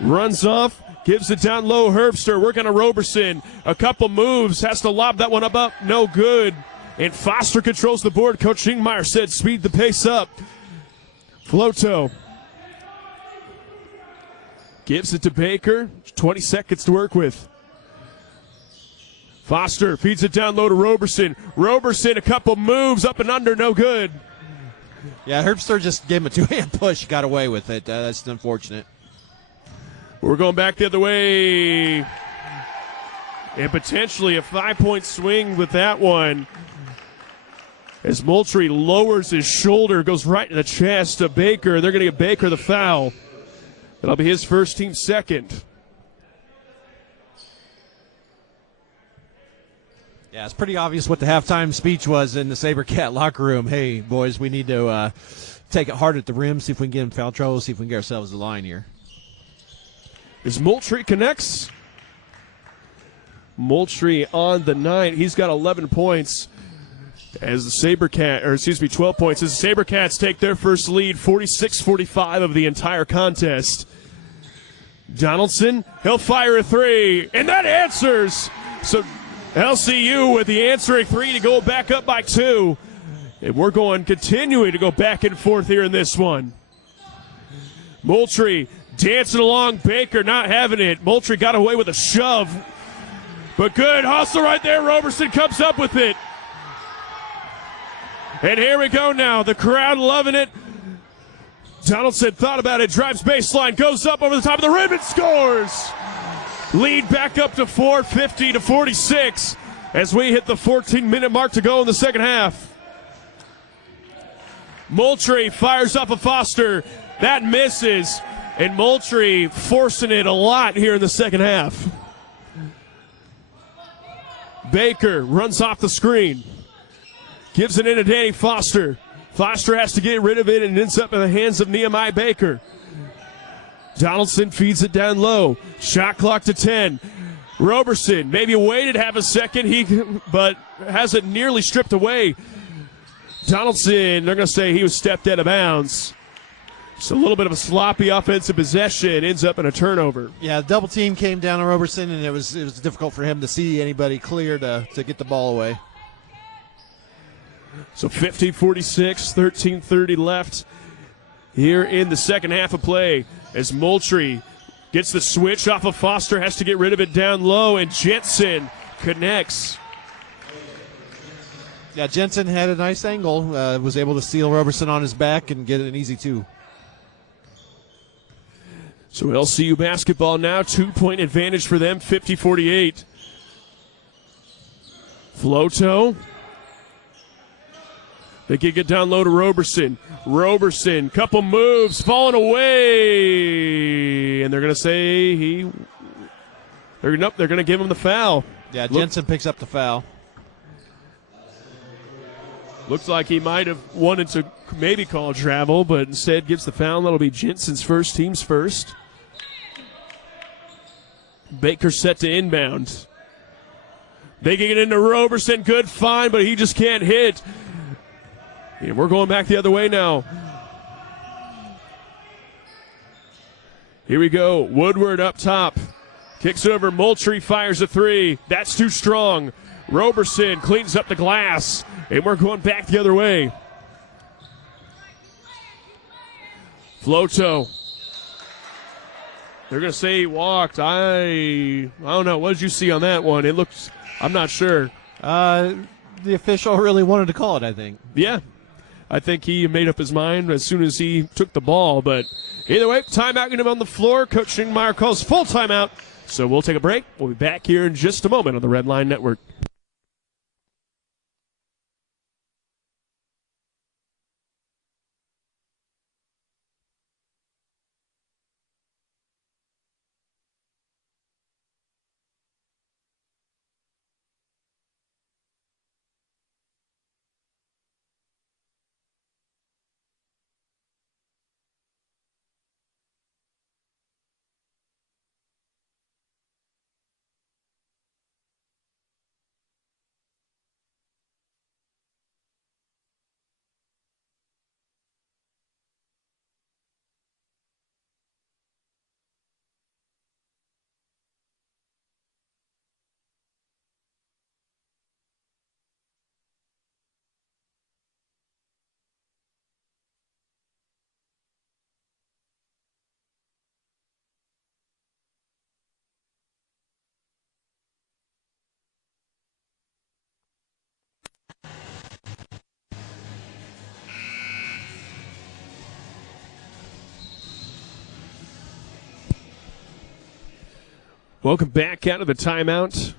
runs off, gives it down low. Herbster working on Roberson. A couple moves, has to lob that one up, no good. And Foster controls the board. Coach Ingmeyer said speed the pace up. Floto gives it to Baker. 20 seconds to work with. Foster feeds it down low to Roberson. Roberson, a couple moves up and under, no good. Yeah, Herbster just gave him a 2-hand push, got away with it. That's unfortunate. We're going back the other way. And potentially a 5-point swing with that one. As Moultrie lowers his shoulder, goes right to the chest of Baker. They're going to give Baker the foul. That'll be his first, team second. Yeah, it's pretty obvious what the halftime speech was in the Sabercat locker room. Hey, boys, we need to take it hard at the rim, see if we can get in foul trouble, see if we can get ourselves a line here. As Moultrie connects. Moultrie on the night. He's got 11 points. As the 12 points. As the Sabercats take their first lead, 46-45 of the entire contest. Donaldson, he'll fire a 3, and that answers. So LCU with the answering 3 to go back up by 2. And we're continuing to go back and forth here in this one. Moultrie dancing along, Baker not having it. Moultrie got away with a shove. But good hustle right there. Roberson comes up with it. And here we go now. The crowd loving it. Donaldson thought about it, drives baseline, goes up over the top of the rim and scores. Lead back up to 4, 50-46 as we hit the 14-minute mark to go in the second half. Moultrie fires off of Foster. That misses. And Moultrie forcing it a lot here in the second half. Baker runs off the screen. Gives it in to Danny Foster. Foster has to get rid of it and ends up in the hands of Nehemiah Baker. Donaldson feeds it down low. Shot clock to 10. Roberson maybe waited half a second, but has it nearly stripped away. Donaldson, they're going to say he was stepped out of bounds. It's a little bit of a sloppy offensive possession. Ends up in a turnover. Yeah, the double team came down on Roberson, and it was difficult for him to see anybody clear to get the ball away. So 50-46, 13:30 left here in the second half of play as Moultrie gets the switch off of Foster, has to get rid of it down low, and Jensen connects. Yeah, Jensen had a nice angle, was able to seal Roberson on his back and get an easy 2. So LCU basketball now, 2-point advantage for them, 50-48. Floto. They can get down low to Roberson. Roberson, couple moves, falling away. And they're going to say they're going to give him the foul. Yeah, Jensen picks up the foul. Looks like he might have wanted to maybe call travel, but instead gets the foul. That'll be Jensen's first, team's first. Baker set to inbound. They can get into Roberson. Good find, but he just can't hit. And we're going back the other way now. Here we go. Woodward up top. Kicks it over. Moultrie fires a 3. That's too strong. Roberson cleans up the glass. And we're going back the other way. Floto. They're going to say he walked. I don't know. What did you see on that one? It looks, I'm not sure. The official really wanted to call it, I think. Yeah. I think he made up his mind as soon as he took the ball. But either way, timeout going to be on the floor. Coach Schingmeyer calls full timeout. So we'll take a break. We'll be back here in just a moment on the Red Line Network. Welcome back out of the timeout.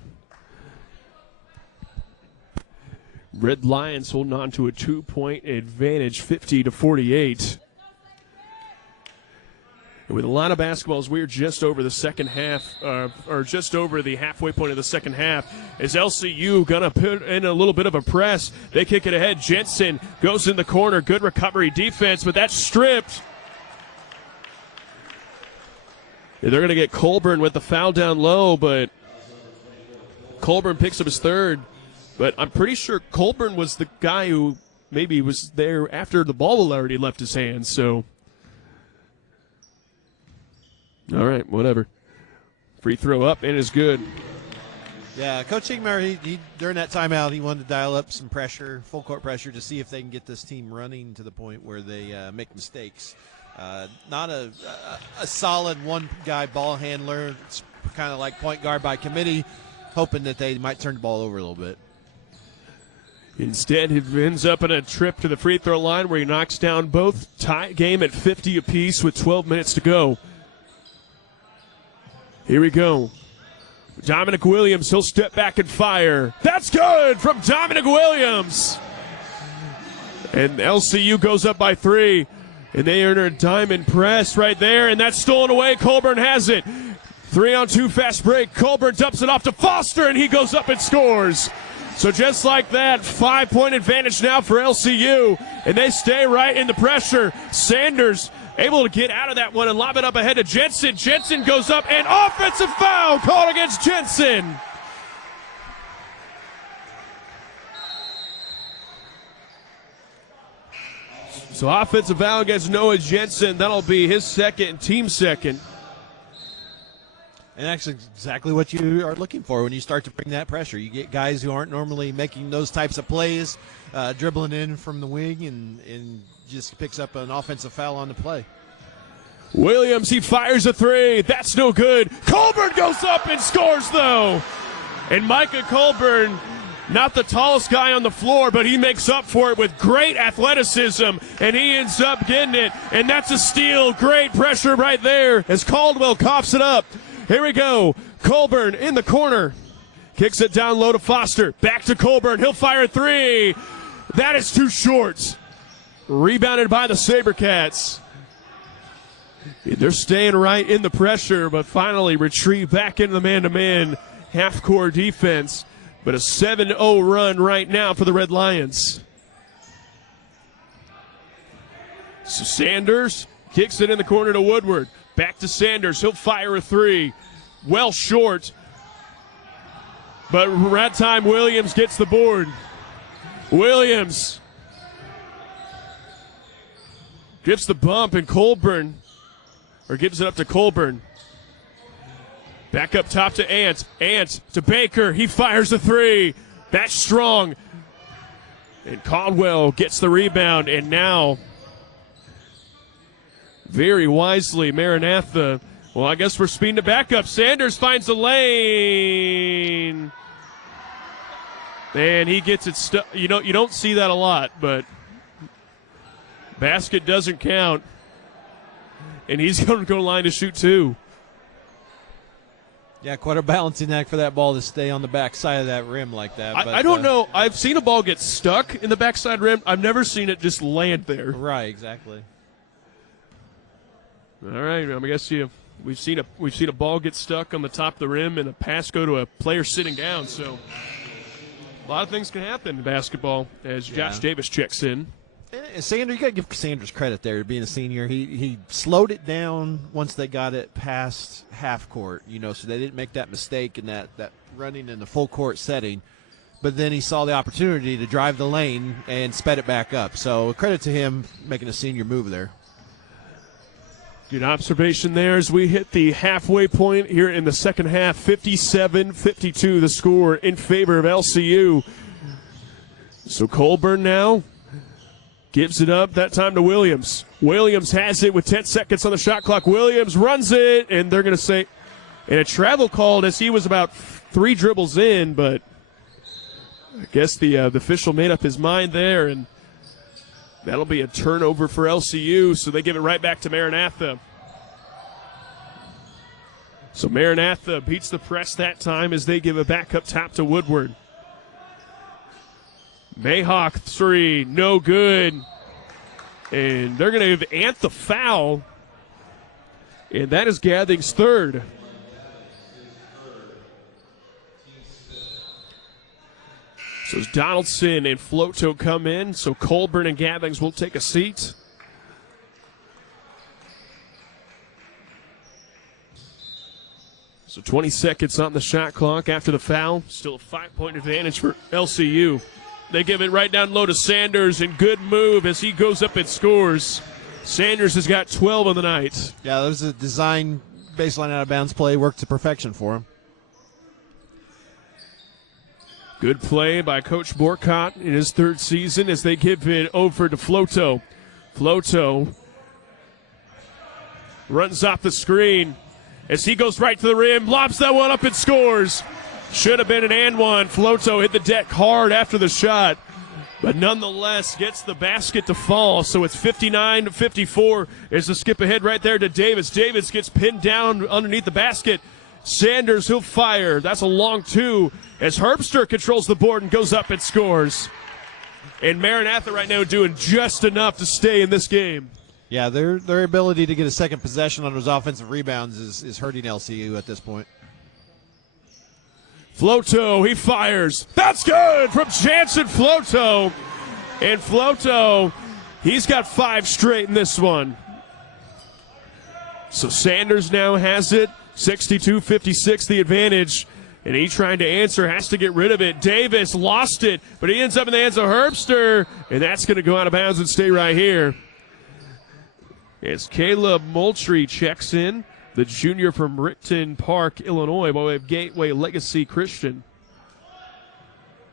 Red Lions holding on to a 2-point advantage, 50-48. And with a lot of basketballs, we're just over the second half, or just over the halfway point of the second half. As LCU gonna put in a little bit of a press, they kick it ahead. Jensen goes in the corner, good recovery defense, but that's stripped. They're going to get Colburn with the foul down low, but Colburn picks up his third. But I'm pretty sure Colburn was the guy who maybe was there after the ball already left his hands. So, all right, whatever. Free throw up and is good. Yeah, Coach Schingmeyer, he during that timeout, he wanted to dial up some pressure, full court pressure, to see if they can get this team running to the point where they make mistakes. Not a solid one-guy ball handler. It's kind of like point guard by committee, hoping that they might turn the ball over a little bit. Instead, it ends up in a trip to the free throw line where he knocks down both. Tie game at 50 apiece with 12 minutes to go. Here we go. Dominic Williams, he'll step back and fire. That's good from Dominic Williams. And LCU goes up by 3. And they earn a diamond press right there, and that's stolen away. Colburn has it. 3-on-2 fast break. Colburn dumps it off to Foster, and he goes up and scores. So just like that, 5-point advantage now for LCU, and they stay right in the pressure. Sanders able to get out of that one and lob it up ahead to Jensen. Jensen goes up, and offensive foul called against Jensen. So offensive foul against Noah Jensen. That'll be his second and team second. And that's exactly what you are looking for when you start to bring that pressure. You get guys who aren't normally making those types of plays, dribbling in from the wing, and just picks up an offensive foul on the play. Williams, he fires a three. That's no good. Colburn goes up and scores, though. And Micah Colburn, not the tallest guy on the floor, but he makes up for it with great athleticism, and he ends up getting it. And that's a steal. Great pressure right there as Caldwell coughs it up. Here we go. Colburn in the corner. Kicks it down low to Foster. Back to Colburn. He'll fire a three. That is too short. Rebounded by the SaberCats. They're staying right in the pressure, but finally retrieve back into the man-to-man half-court defense. But a 7-0 run right now for the Red Lions. So Sanders kicks it in the corner to Woodward. Back to Sanders. He'll fire a three. Well short. But that time Williams gets the board. Williams gives the bump, and Colburn, or gives it up to Colburn. Back up top to Ant. Ant to Baker. He fires a three. That's strong. And Caldwell gets the rebound, and now, very wisely, Maranatha. Well, I guess we're speeding it back up. Sanders finds the lane. And he gets it stuck. You don't see that a lot, but basket doesn't count. And he's going to go line to shoot two. Yeah, quite a balancing act for that ball to stay on the backside of that rim like that. But, I don't know. I've seen a ball get stuck in the backside rim. I've never seen it just land there. Right, exactly. All right, I guess we've seen a ball get stuck on the top of the rim and a pass go to a player sitting down. So a lot of things can happen in basketball as Josh Davis checks in. And Sanders, you got to give Sanders credit there, being a senior. He slowed it down once they got it past half court, so they didn't make that mistake in that running in the full court setting. But then he saw the opportunity to drive the lane and sped it back up. So credit to him making a senior move there. Good observation there as we hit the halfway point here in the second half. 57-52 the score in favor of LCU. So Colburn now gives it up, that time to Williams. Williams has it with 10 seconds on the shot clock. Williams runs it, and they're going to say, and a travel called as he was about 3 dribbles in, but I guess the official made up his mind there, and that'll be a turnover for LCU, so they give it right back to Maranatha. So Maranatha beats the press that time as they give it back up top to Woodward. Mayhawk three, no good. And they're going to give Ant the foul. And that is Gathing's third. So as Donaldson and Floto come in, so Colburn and Gathings will take a seat. So 20 seconds on the shot clock after the foul. Still a 5-point advantage for LCU. They give it right down low to Sanders, and good move as he goes up and scores. Sanders has got 12 on the night. Yeah, that was a design baseline out of bounds play, worked to perfection for him. Good play by Coach Borcott in his third season as they give it over to Floto. Floto runs off the screen as he goes right to the rim, lobs that one up and scores. Should have been an and one. Floto hit the deck hard after the shot, but nonetheless gets the basket to fall. So it's 59-54. There's a skip ahead right there to Davis. Davis gets pinned down underneath the basket. Sanders, he'll fire. That's a long two as Herbster controls the board and goes up and scores. And Maranatha right now doing just enough to stay in this game. Yeah, their ability to get a second possession on those offensive rebounds is hurting LCU at this point. Floto, he fires. That's good from Jansen Floto. And Floto, he's got 5 straight in this one. So Sanders now has it. 62-56 the advantage. And he trying to answer, has to get rid of it. Davis lost it, but he ends up in the hands of Herbster. And that's going to go out of bounds and stay right here. As Caleb Moultrie checks in, the junior from Rickton Park, Illinois, by way of Gateway Legacy Christian.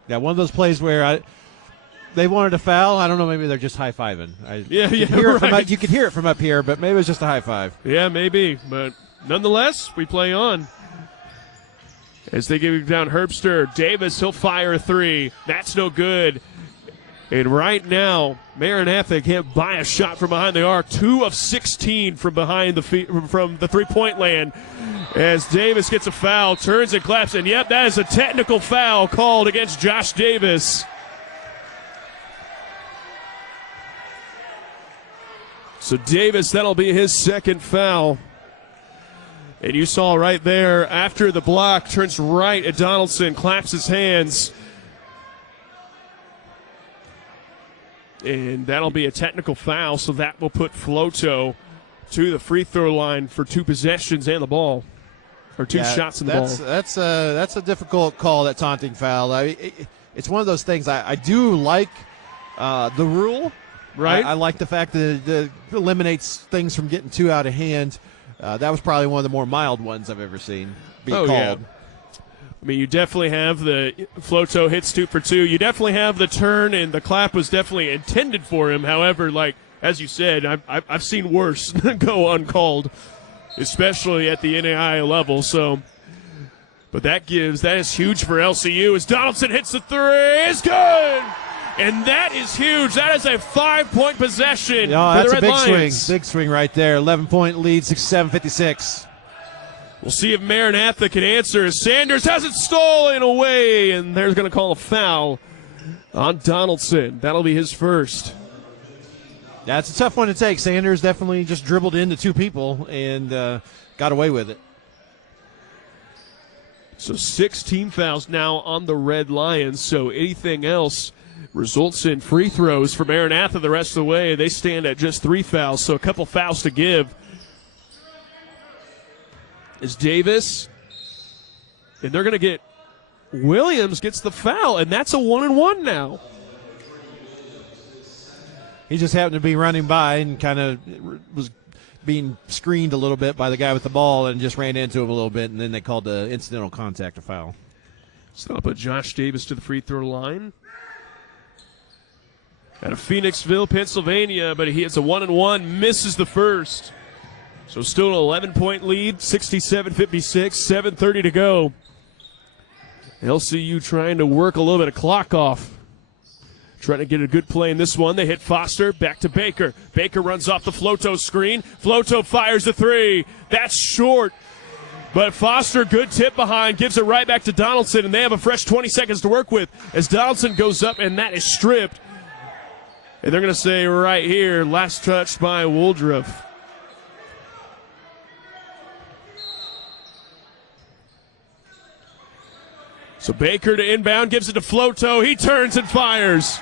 Yeah, one of those plays where they wanted a foul. I don't know, maybe they're just high-fiving. Right. You could hear it from up here, but maybe it was just a high five. Yeah, maybe. But nonetheless, we play on. As they give it down Herbster. Davis, he'll fire a three. That's no good. And right now, Maranatha can't buy a shot from behind the arc. 2 of 16 from behind from the three-point land. As Davis gets a foul, turns and claps, and yep, that is a technical foul called against Josh Davis. So Davis, that'll be his second foul. And you saw right there, after the block, turns right at Donaldson, claps his hands. And that'll be a technical foul, so that will put Floto to the free throw line for 2 possessions and the ball. Or 2 shots in the ball. That's a difficult call, that taunting foul. It's one of those things. I do like the rule. Right. I like the fact that it eliminates things from getting too out of hand. That was probably one of the more mild ones I've ever seen be called. Yeah. I mean, you definitely have the Floto hits 2 for 2. You definitely have the turn, and the clap was definitely intended for him. However, like as you said, I've seen worse go uncalled, especially at the NAI level. So, but that is huge for LCU as Donaldson hits the 3. It's good. And that is huge. That is a 5-point possession for the Red Lions. Big swing right there. 11-point lead, 67-56. We'll see if Maranatha can answer. Sanders has it stolen away, and they're going to call a foul on Donaldson. That'll be his first. Yeah, it's a tough one to take. Sanders definitely just dribbled into 2 people and got away with it. So 6 team fouls now on the Red Lions. So anything else results in free throws for Maranatha the rest of the way. They stand at just 3 fouls, so a couple fouls to give. Is Davis, and they're going to get Williams gets the foul, and that's a 1-and-1 now. He just happened to be running by and kind of was being screened a little bit by the guy with the ball and just ran into him a little bit, and then they called the incidental contact a foul. So I'll put Josh Davis to the free throw line. Out of Phoenixville, Pennsylvania, but he hits a 1-and-1, misses the first. So still an 11-point lead, 67-56, 7:30 to go. LCU trying to work a little bit of clock off. Trying to get a good play in this one. They hit Foster, back to Baker. Baker runs off the Floto screen. Floto fires a 3. That's short. But Foster, good tip behind, gives it right back to Donaldson, and they have a fresh 20 seconds to work with as Donaldson goes up, and that is stripped. And they're going to say right here, last touch by Woodruff. So Baker to inbound, gives it to Floto. He turns and fires.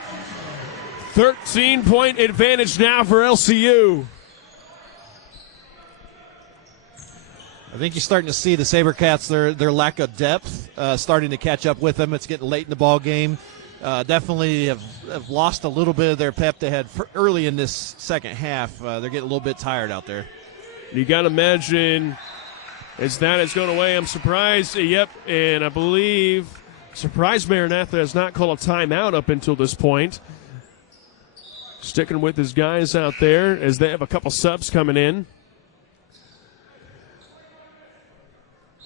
13-point advantage now for LCU. I think you're starting to see the SaberCats, their lack of depth starting to catch up with them. It's getting late in the ball game. Definitely have lost a little bit of their pep they had early in this second half. They're getting a little bit tired out there. You got to imagine as that is going away, I'm surprised. Yep, and I believe surprised Maranatha has not called a timeout up until this point. Sticking with his guys out there as they have a couple subs coming in.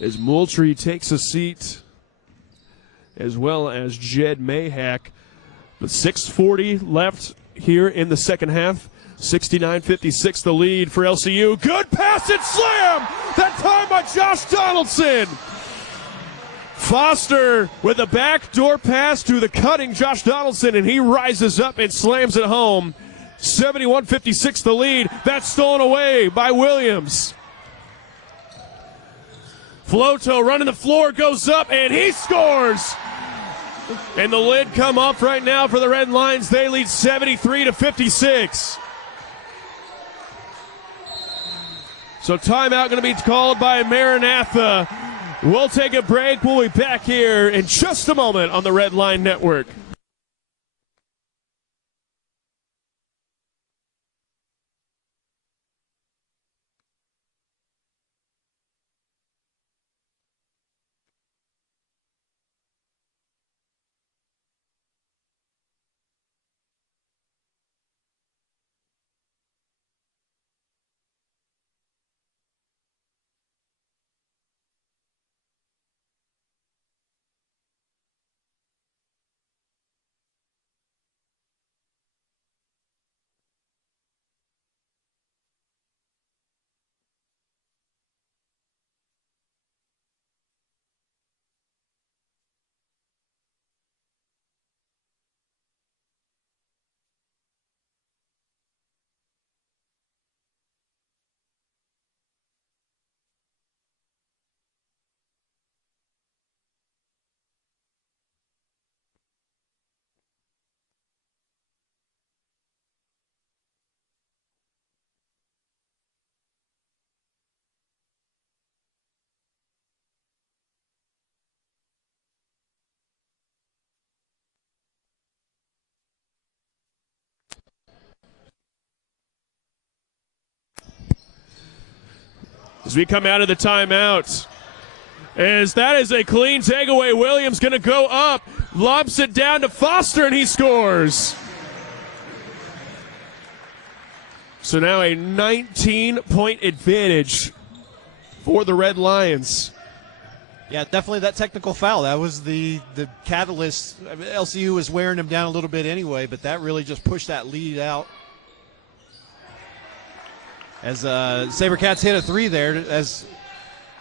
As Moultrie takes a seat, as well as Jed Mayhack. With 6:40 left here in the second half. 69-56 the lead for LCU. Good pass and slam! That time by Josh Donaldson. Foster with a backdoor pass to the cutting Josh Donaldson, and he rises up and slams it home. 71-56 the lead. That's stolen away by Williams. Floto running the floor, goes up, and he scores! And the lid come off right now for the Red Lions. They lead 73-56. So timeout going to be called by Maranatha. We'll take a break. We'll be back here in just a moment on the Red Line Network. as we come out of the timeout. As that is a clean takeaway. Williams going to go up, lobs it down to Foster, and he scores. So now a 19-point advantage for the Red Lions. Yeah, definitely that technical foul. That was the catalyst. I mean, LCU was wearing them down a little bit anyway, but that really just pushed that lead out. As SaberCats hit a three there,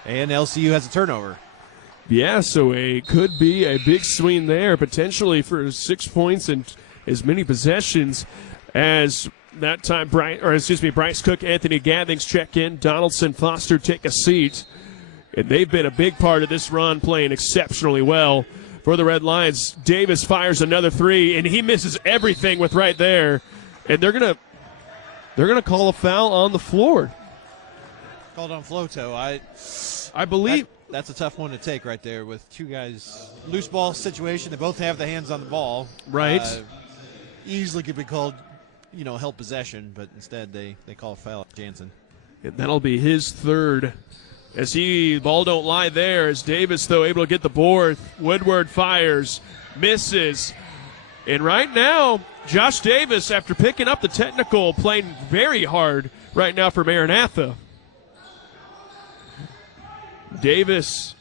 and LCU has a turnover. Yeah, so it could be a big swing there, potentially for 6 points and as many possessions as that time. Bryce Cook, Anthony Gathings check in. Donaldson, Foster take a seat. And they've been a big part of this run, playing exceptionally well for the Red Lions. Davis fires another three, and he misses everything with right there. And they're gonna call a foul on the floor. Called on Floto. I believe that's a tough one to take right there with two guys. Loose ball situation. They both have the hands on the ball. Right. Easily could be called, held possession, but instead they call a foul on Jansen. And that'll be his third. As ball don't lie there, as Davis, though, able to get the board. Woodward fires, misses. And right now, Josh Davis, after picking up the technical, playing very hard right now for Maranatha. Davis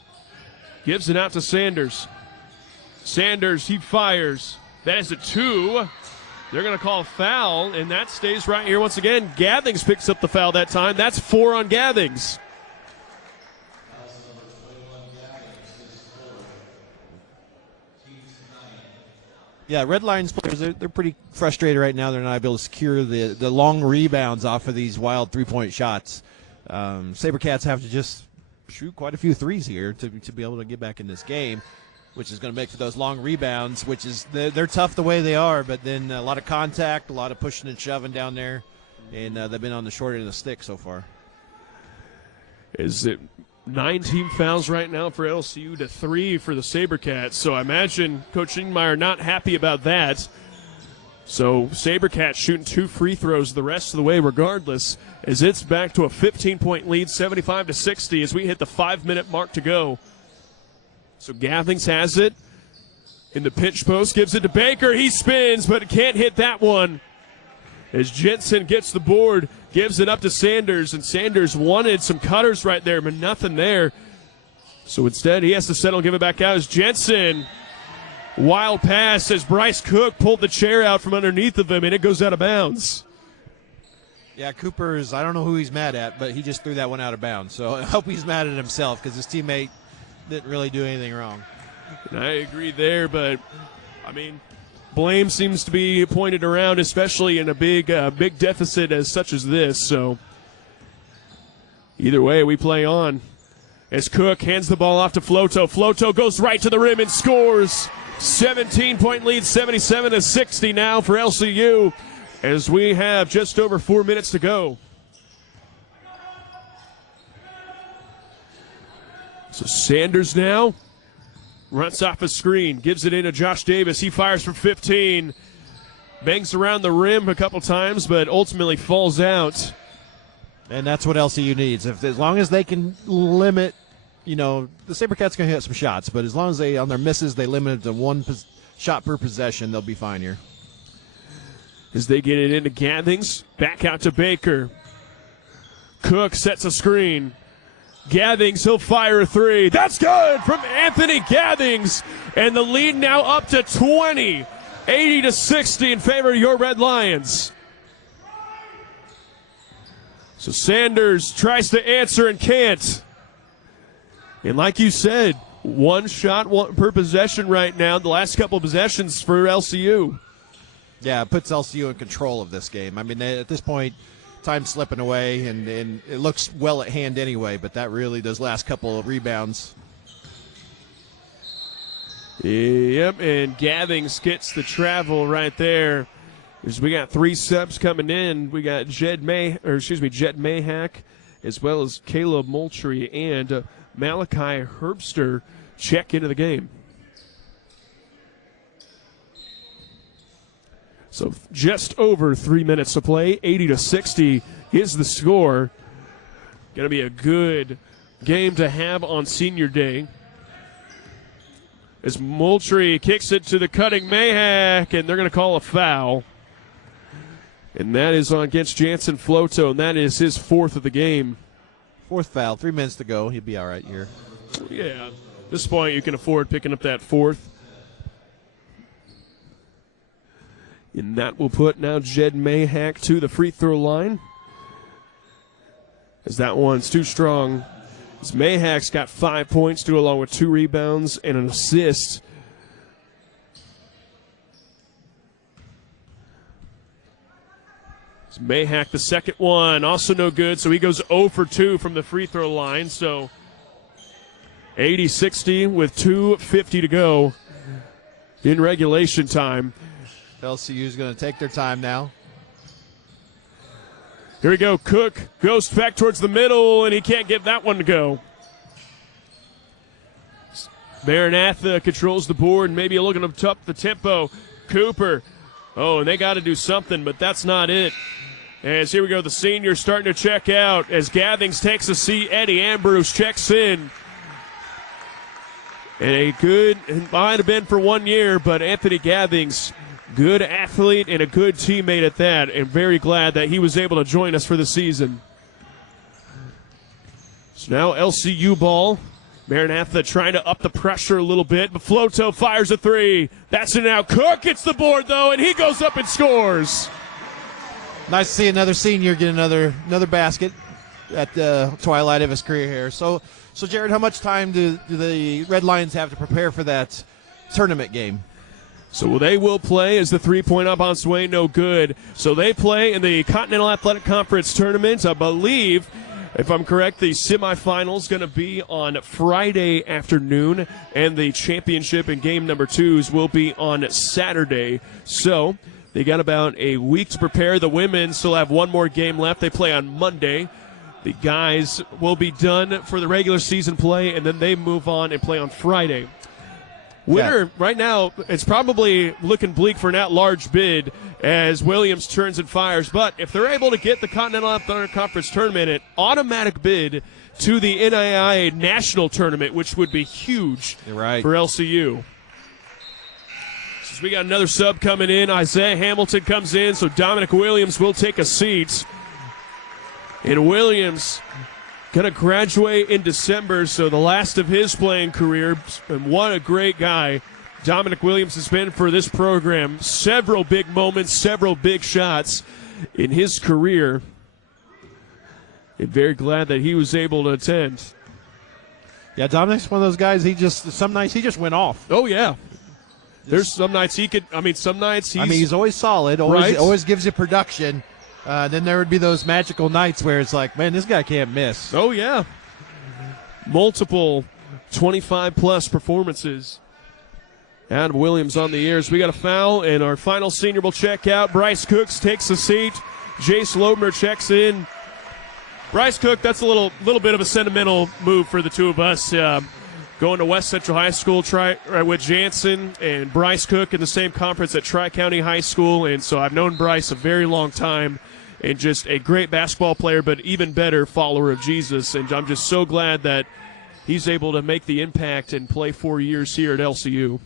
gives it out to Sanders. Sanders, he fires. That is a two. They're going to call a foul, and that stays right here once again. Gathings picks up the foul that time. That's 4 on Gathings. Yeah, Red Lions players, they're pretty frustrated right now. They're not able to secure the long rebounds off of these wild three-point shots. SaberCats have to just shoot quite a few threes here to be able to get back in this game, which is going to make for those long rebounds, which is they're tough the way they are, but then a lot of contact, a lot of pushing and shoving down there, and they've been on the short end of the stick so far. Is it 9 team fouls right now for LCU to 3 for the SaberCats. So I imagine Coach Ingmeyer not happy about that. So SaberCats shooting 2 free throws the rest of the way regardless, as it's back to a 15-point lead, 75-60 as we hit the 5-minute mark to go. So Gathings has it in the pinch post, gives it to Baker. He spins, but can't hit that one. As Jensen gets the board, gives it up to Sanders, and Sanders wanted some cutters right there, but nothing there. So instead, he has to settle and give it back out as Jensen. Wild pass as Bryce Cook pulled the chair out from underneath of him, and it goes out of bounds. Yeah, Cooper's, I don't know who he's mad at, but he just threw that one out of bounds. So I hope he's mad at himself because his teammate didn't really do anything wrong. And I agree there, but, blame seems to be pointed around, especially in a big deficit as such as this. So either way, we play on. As Cook hands the ball off to Floto. Floto goes right to the rim and scores. 17-point lead, 77-60 now for LCU, as we have just over 4 minutes to go. So Sanders now runs off a screen, gives it in to Josh Davis. He fires from 15. Bangs around the rim a couple times, but ultimately falls out. And that's what LCU needs. As long as they can limit, the SaberCats can hit some shots, but as long as on their misses, they limit it to 1 shot per possession, they'll be fine here. As they get it into Gathings, back out to Baker. Cook sets a screen. Gathings, he'll fire a 3. That's good from Anthony Gathings. And the lead now up to 20. 80-60 in favor of your Red Lions. So Sanders tries to answer and can't. And like you said, 1 shot per possession right now, the last couple of possessions for LCU. Yeah, it puts LCU in control of this game. At this point, time's slipping away, and it looks well at hand anyway, but that really, those last couple of rebounds. Yep, and Gathings gets the travel right there. As we got 3 subs coming in. We got Jed Mayhack, as well as Caleb Moultrie and Malachi Herbster check into the game. So just over 3 minutes to play. 80-60 is the score. Going to be a good game to have on Senior Day. As Moultrie kicks it to the cutting Mayhack, and they're going to call a foul. And that is against Jansen Floto, and that is his 4th of the game. 4th foul, 3 minutes to go. He'll be all right here. Yeah, at this point you can afford picking up that 4th. And that will put now Jed Mayhack to the free throw line. As that one's too strong. As Mayhack's got 5 points to go along with 2 rebounds and an assist. As Mayhack, the second one, also no good. So he goes 0 for 2 from the free throw line. So 80-60 with 2:50 to go in regulation time. LCU's going to take their time now. Here we go. Cook goes back towards the middle, and he can't get that one to go. Maranatha controls the board, maybe looking to up the tempo. Cooper. Oh, and they got to do something, but that's not it. As here we go, the seniors starting to check out. As Gathings takes a seat, Eddie Ambrose checks in. And it might have been for 1 year, but Anthony Gathings, good athlete and a good teammate at that, and very glad that he was able to join us for the season. So now LCU ball. Maranatha trying to up the pressure a little bit, but Floto fires a 3. That's it now. Cook gets the board, though, and he goes up and scores. Nice to see another senior get another basket at the twilight of his career here. So Jared, how much time do the Red Lions have to prepare for that tournament game? So they will play as the 3-point up on Swain, no good. So they play in the Continental Athletic Conference tournament. I believe, if I'm correct, the semifinals going to be on Friday afternoon, and the championship and game number 2s will be on Saturday. So they got about a week to prepare. The women still have one more game left. They play on Monday. The guys will be done for the regular season play, and then they move on and play on Friday. Winner, right now, it's probably looking bleak for an at-large bid as Williams turns and fires. But if they're able to get the Continental Athletic Conference tournament, an automatic bid to the NAIA National Tournament, which would be huge for LCU. So we got another sub coming in. Isaiah Hamilton comes in, so Dominic Williams will take a seat. And Williams going to graduate in December, so the last of his playing career. And what a great guy Dominic Williams has been for this program. Several big moments, several big shots in his career. And very glad that he was able to attend. Yeah, Dominic's one of those guys, some nights he just went off. Oh, yeah. There's some nights some nights he's always solid, always gives you production. Then there would be those magical nights where it's like, man, this guy can't miss. Oh, yeah. Multiple 25-plus performances. Adam Williams on the ears. We got a foul, and our final senior will check out. Bryce Cooks takes a seat. Jace Loebner checks in. Bryce Cook, that's a little bit of a sentimental move for the two of us. Going to West Central High School with Jansen and Bryce Cook in the same conference at Tri-County High School, and so I've known Bryce a very long time. And just a great basketball player, but even better follower of Jesus. And I'm just so glad that he's able to make the impact and play 4 years here at LCU.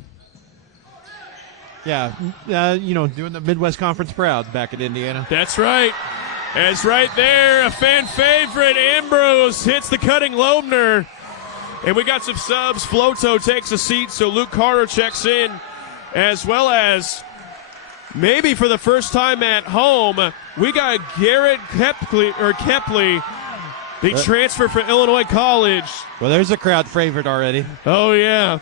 Yeah, doing the Midwest Conference proud back at Indiana. That's right. As right there, a fan favorite, Ambrose hits the cutting Loebner. And we got some subs. Floto takes a seat, so Luke Carter checks in, as well as maybe for the first time at home, we got Garrett Kepley, the transfer from Illinois College. Well, there's a crowd favorite already. Oh, yeah.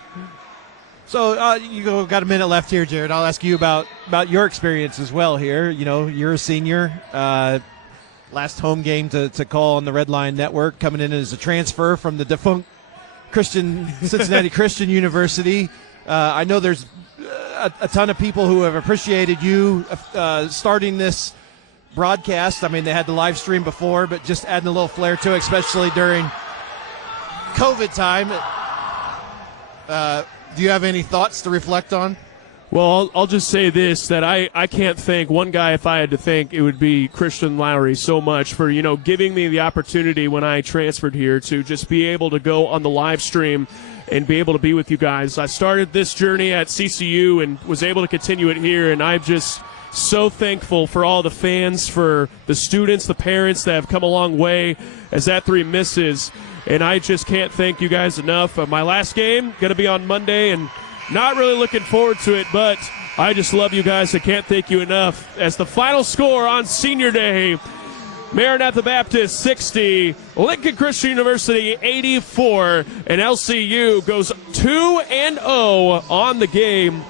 So you got a minute left here, Jared. I'll ask you about your experience as well here. You know, you're a senior. Last home game to call on the Red Line Network, coming in as a transfer from the defunct Cincinnati Christian University. I know there's a ton of people who have appreciated you starting this broadcast. I mean, they had the live stream before, but just adding a little flair to it, especially during COVID time. Do you have any thoughts to reflect on? Well, I'll just say this, that I can't thank one guy. If I had to thank, it would be Christian Lowry so much for, giving me the opportunity when I transferred here to just be able to go on the live stream and be able to be with you guys. I started this journey at CCU and was able to continue it here, and I'm just so thankful for all the fans, for the students, the parents that have come a long way as that 3 misses, and I just can't thank you guys enough. My last game going to be on Monday, and not really looking forward to it, but I just love you guys. I can't thank you enough. As the final score on Senior Day, Maranatha Baptist 60, Lincoln Christian University 84, and LCU goes 2-0 on the game.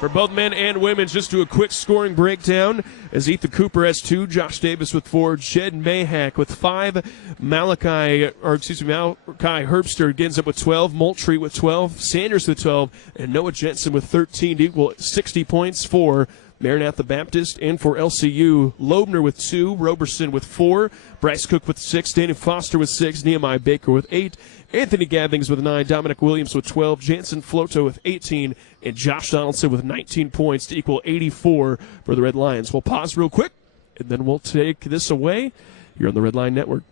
For both men and women, just do a quick scoring breakdown as Ethan Cooper has 2, Josh Davis with 4, Jed Mahak with 5, Malachi Herbster ends up with 12, Moultrie with 12, Sanders with 12, and Noah Jensen with 13 to equal 60 points for Maranatha Baptist. And for LCU, Loebner with 2, Roberson with 4, Bryce Cook with 6, Danny Foster with 6, Nehemiah Baker with 8, Anthony Gathings with 9, Dominic Williams with 12, Jansen Floto with 18, and Josh Donaldson with 19 points to equal 84 for the Red Lions. We'll pause real quick, and then we'll take this away. You're on the Red Line Network.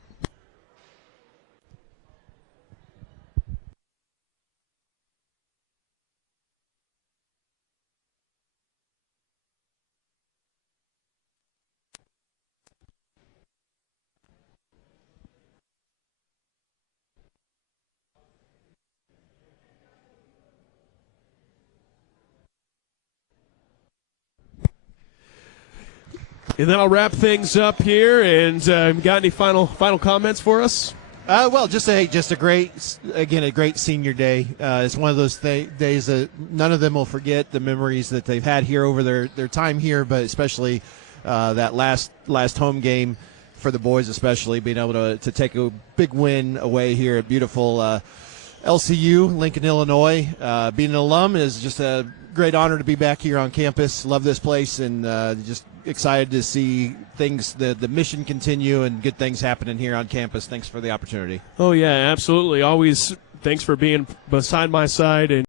And then I'll wrap things up here. And got any final comments for us? Well, just a great senior day. It's one of those days that none of them will forget the memories that they've had here over their time here, but especially that last home game for the boys, especially being able to take a big win away here at beautiful LCU, Lincoln, Illinois. Being an alum is just a great honor to be back here on campus. Love this place, and just excited to see things, the mission continue and good things happening here on campus. Thanks for the opportunity. Oh, yeah, absolutely. Always thanks for being beside my side and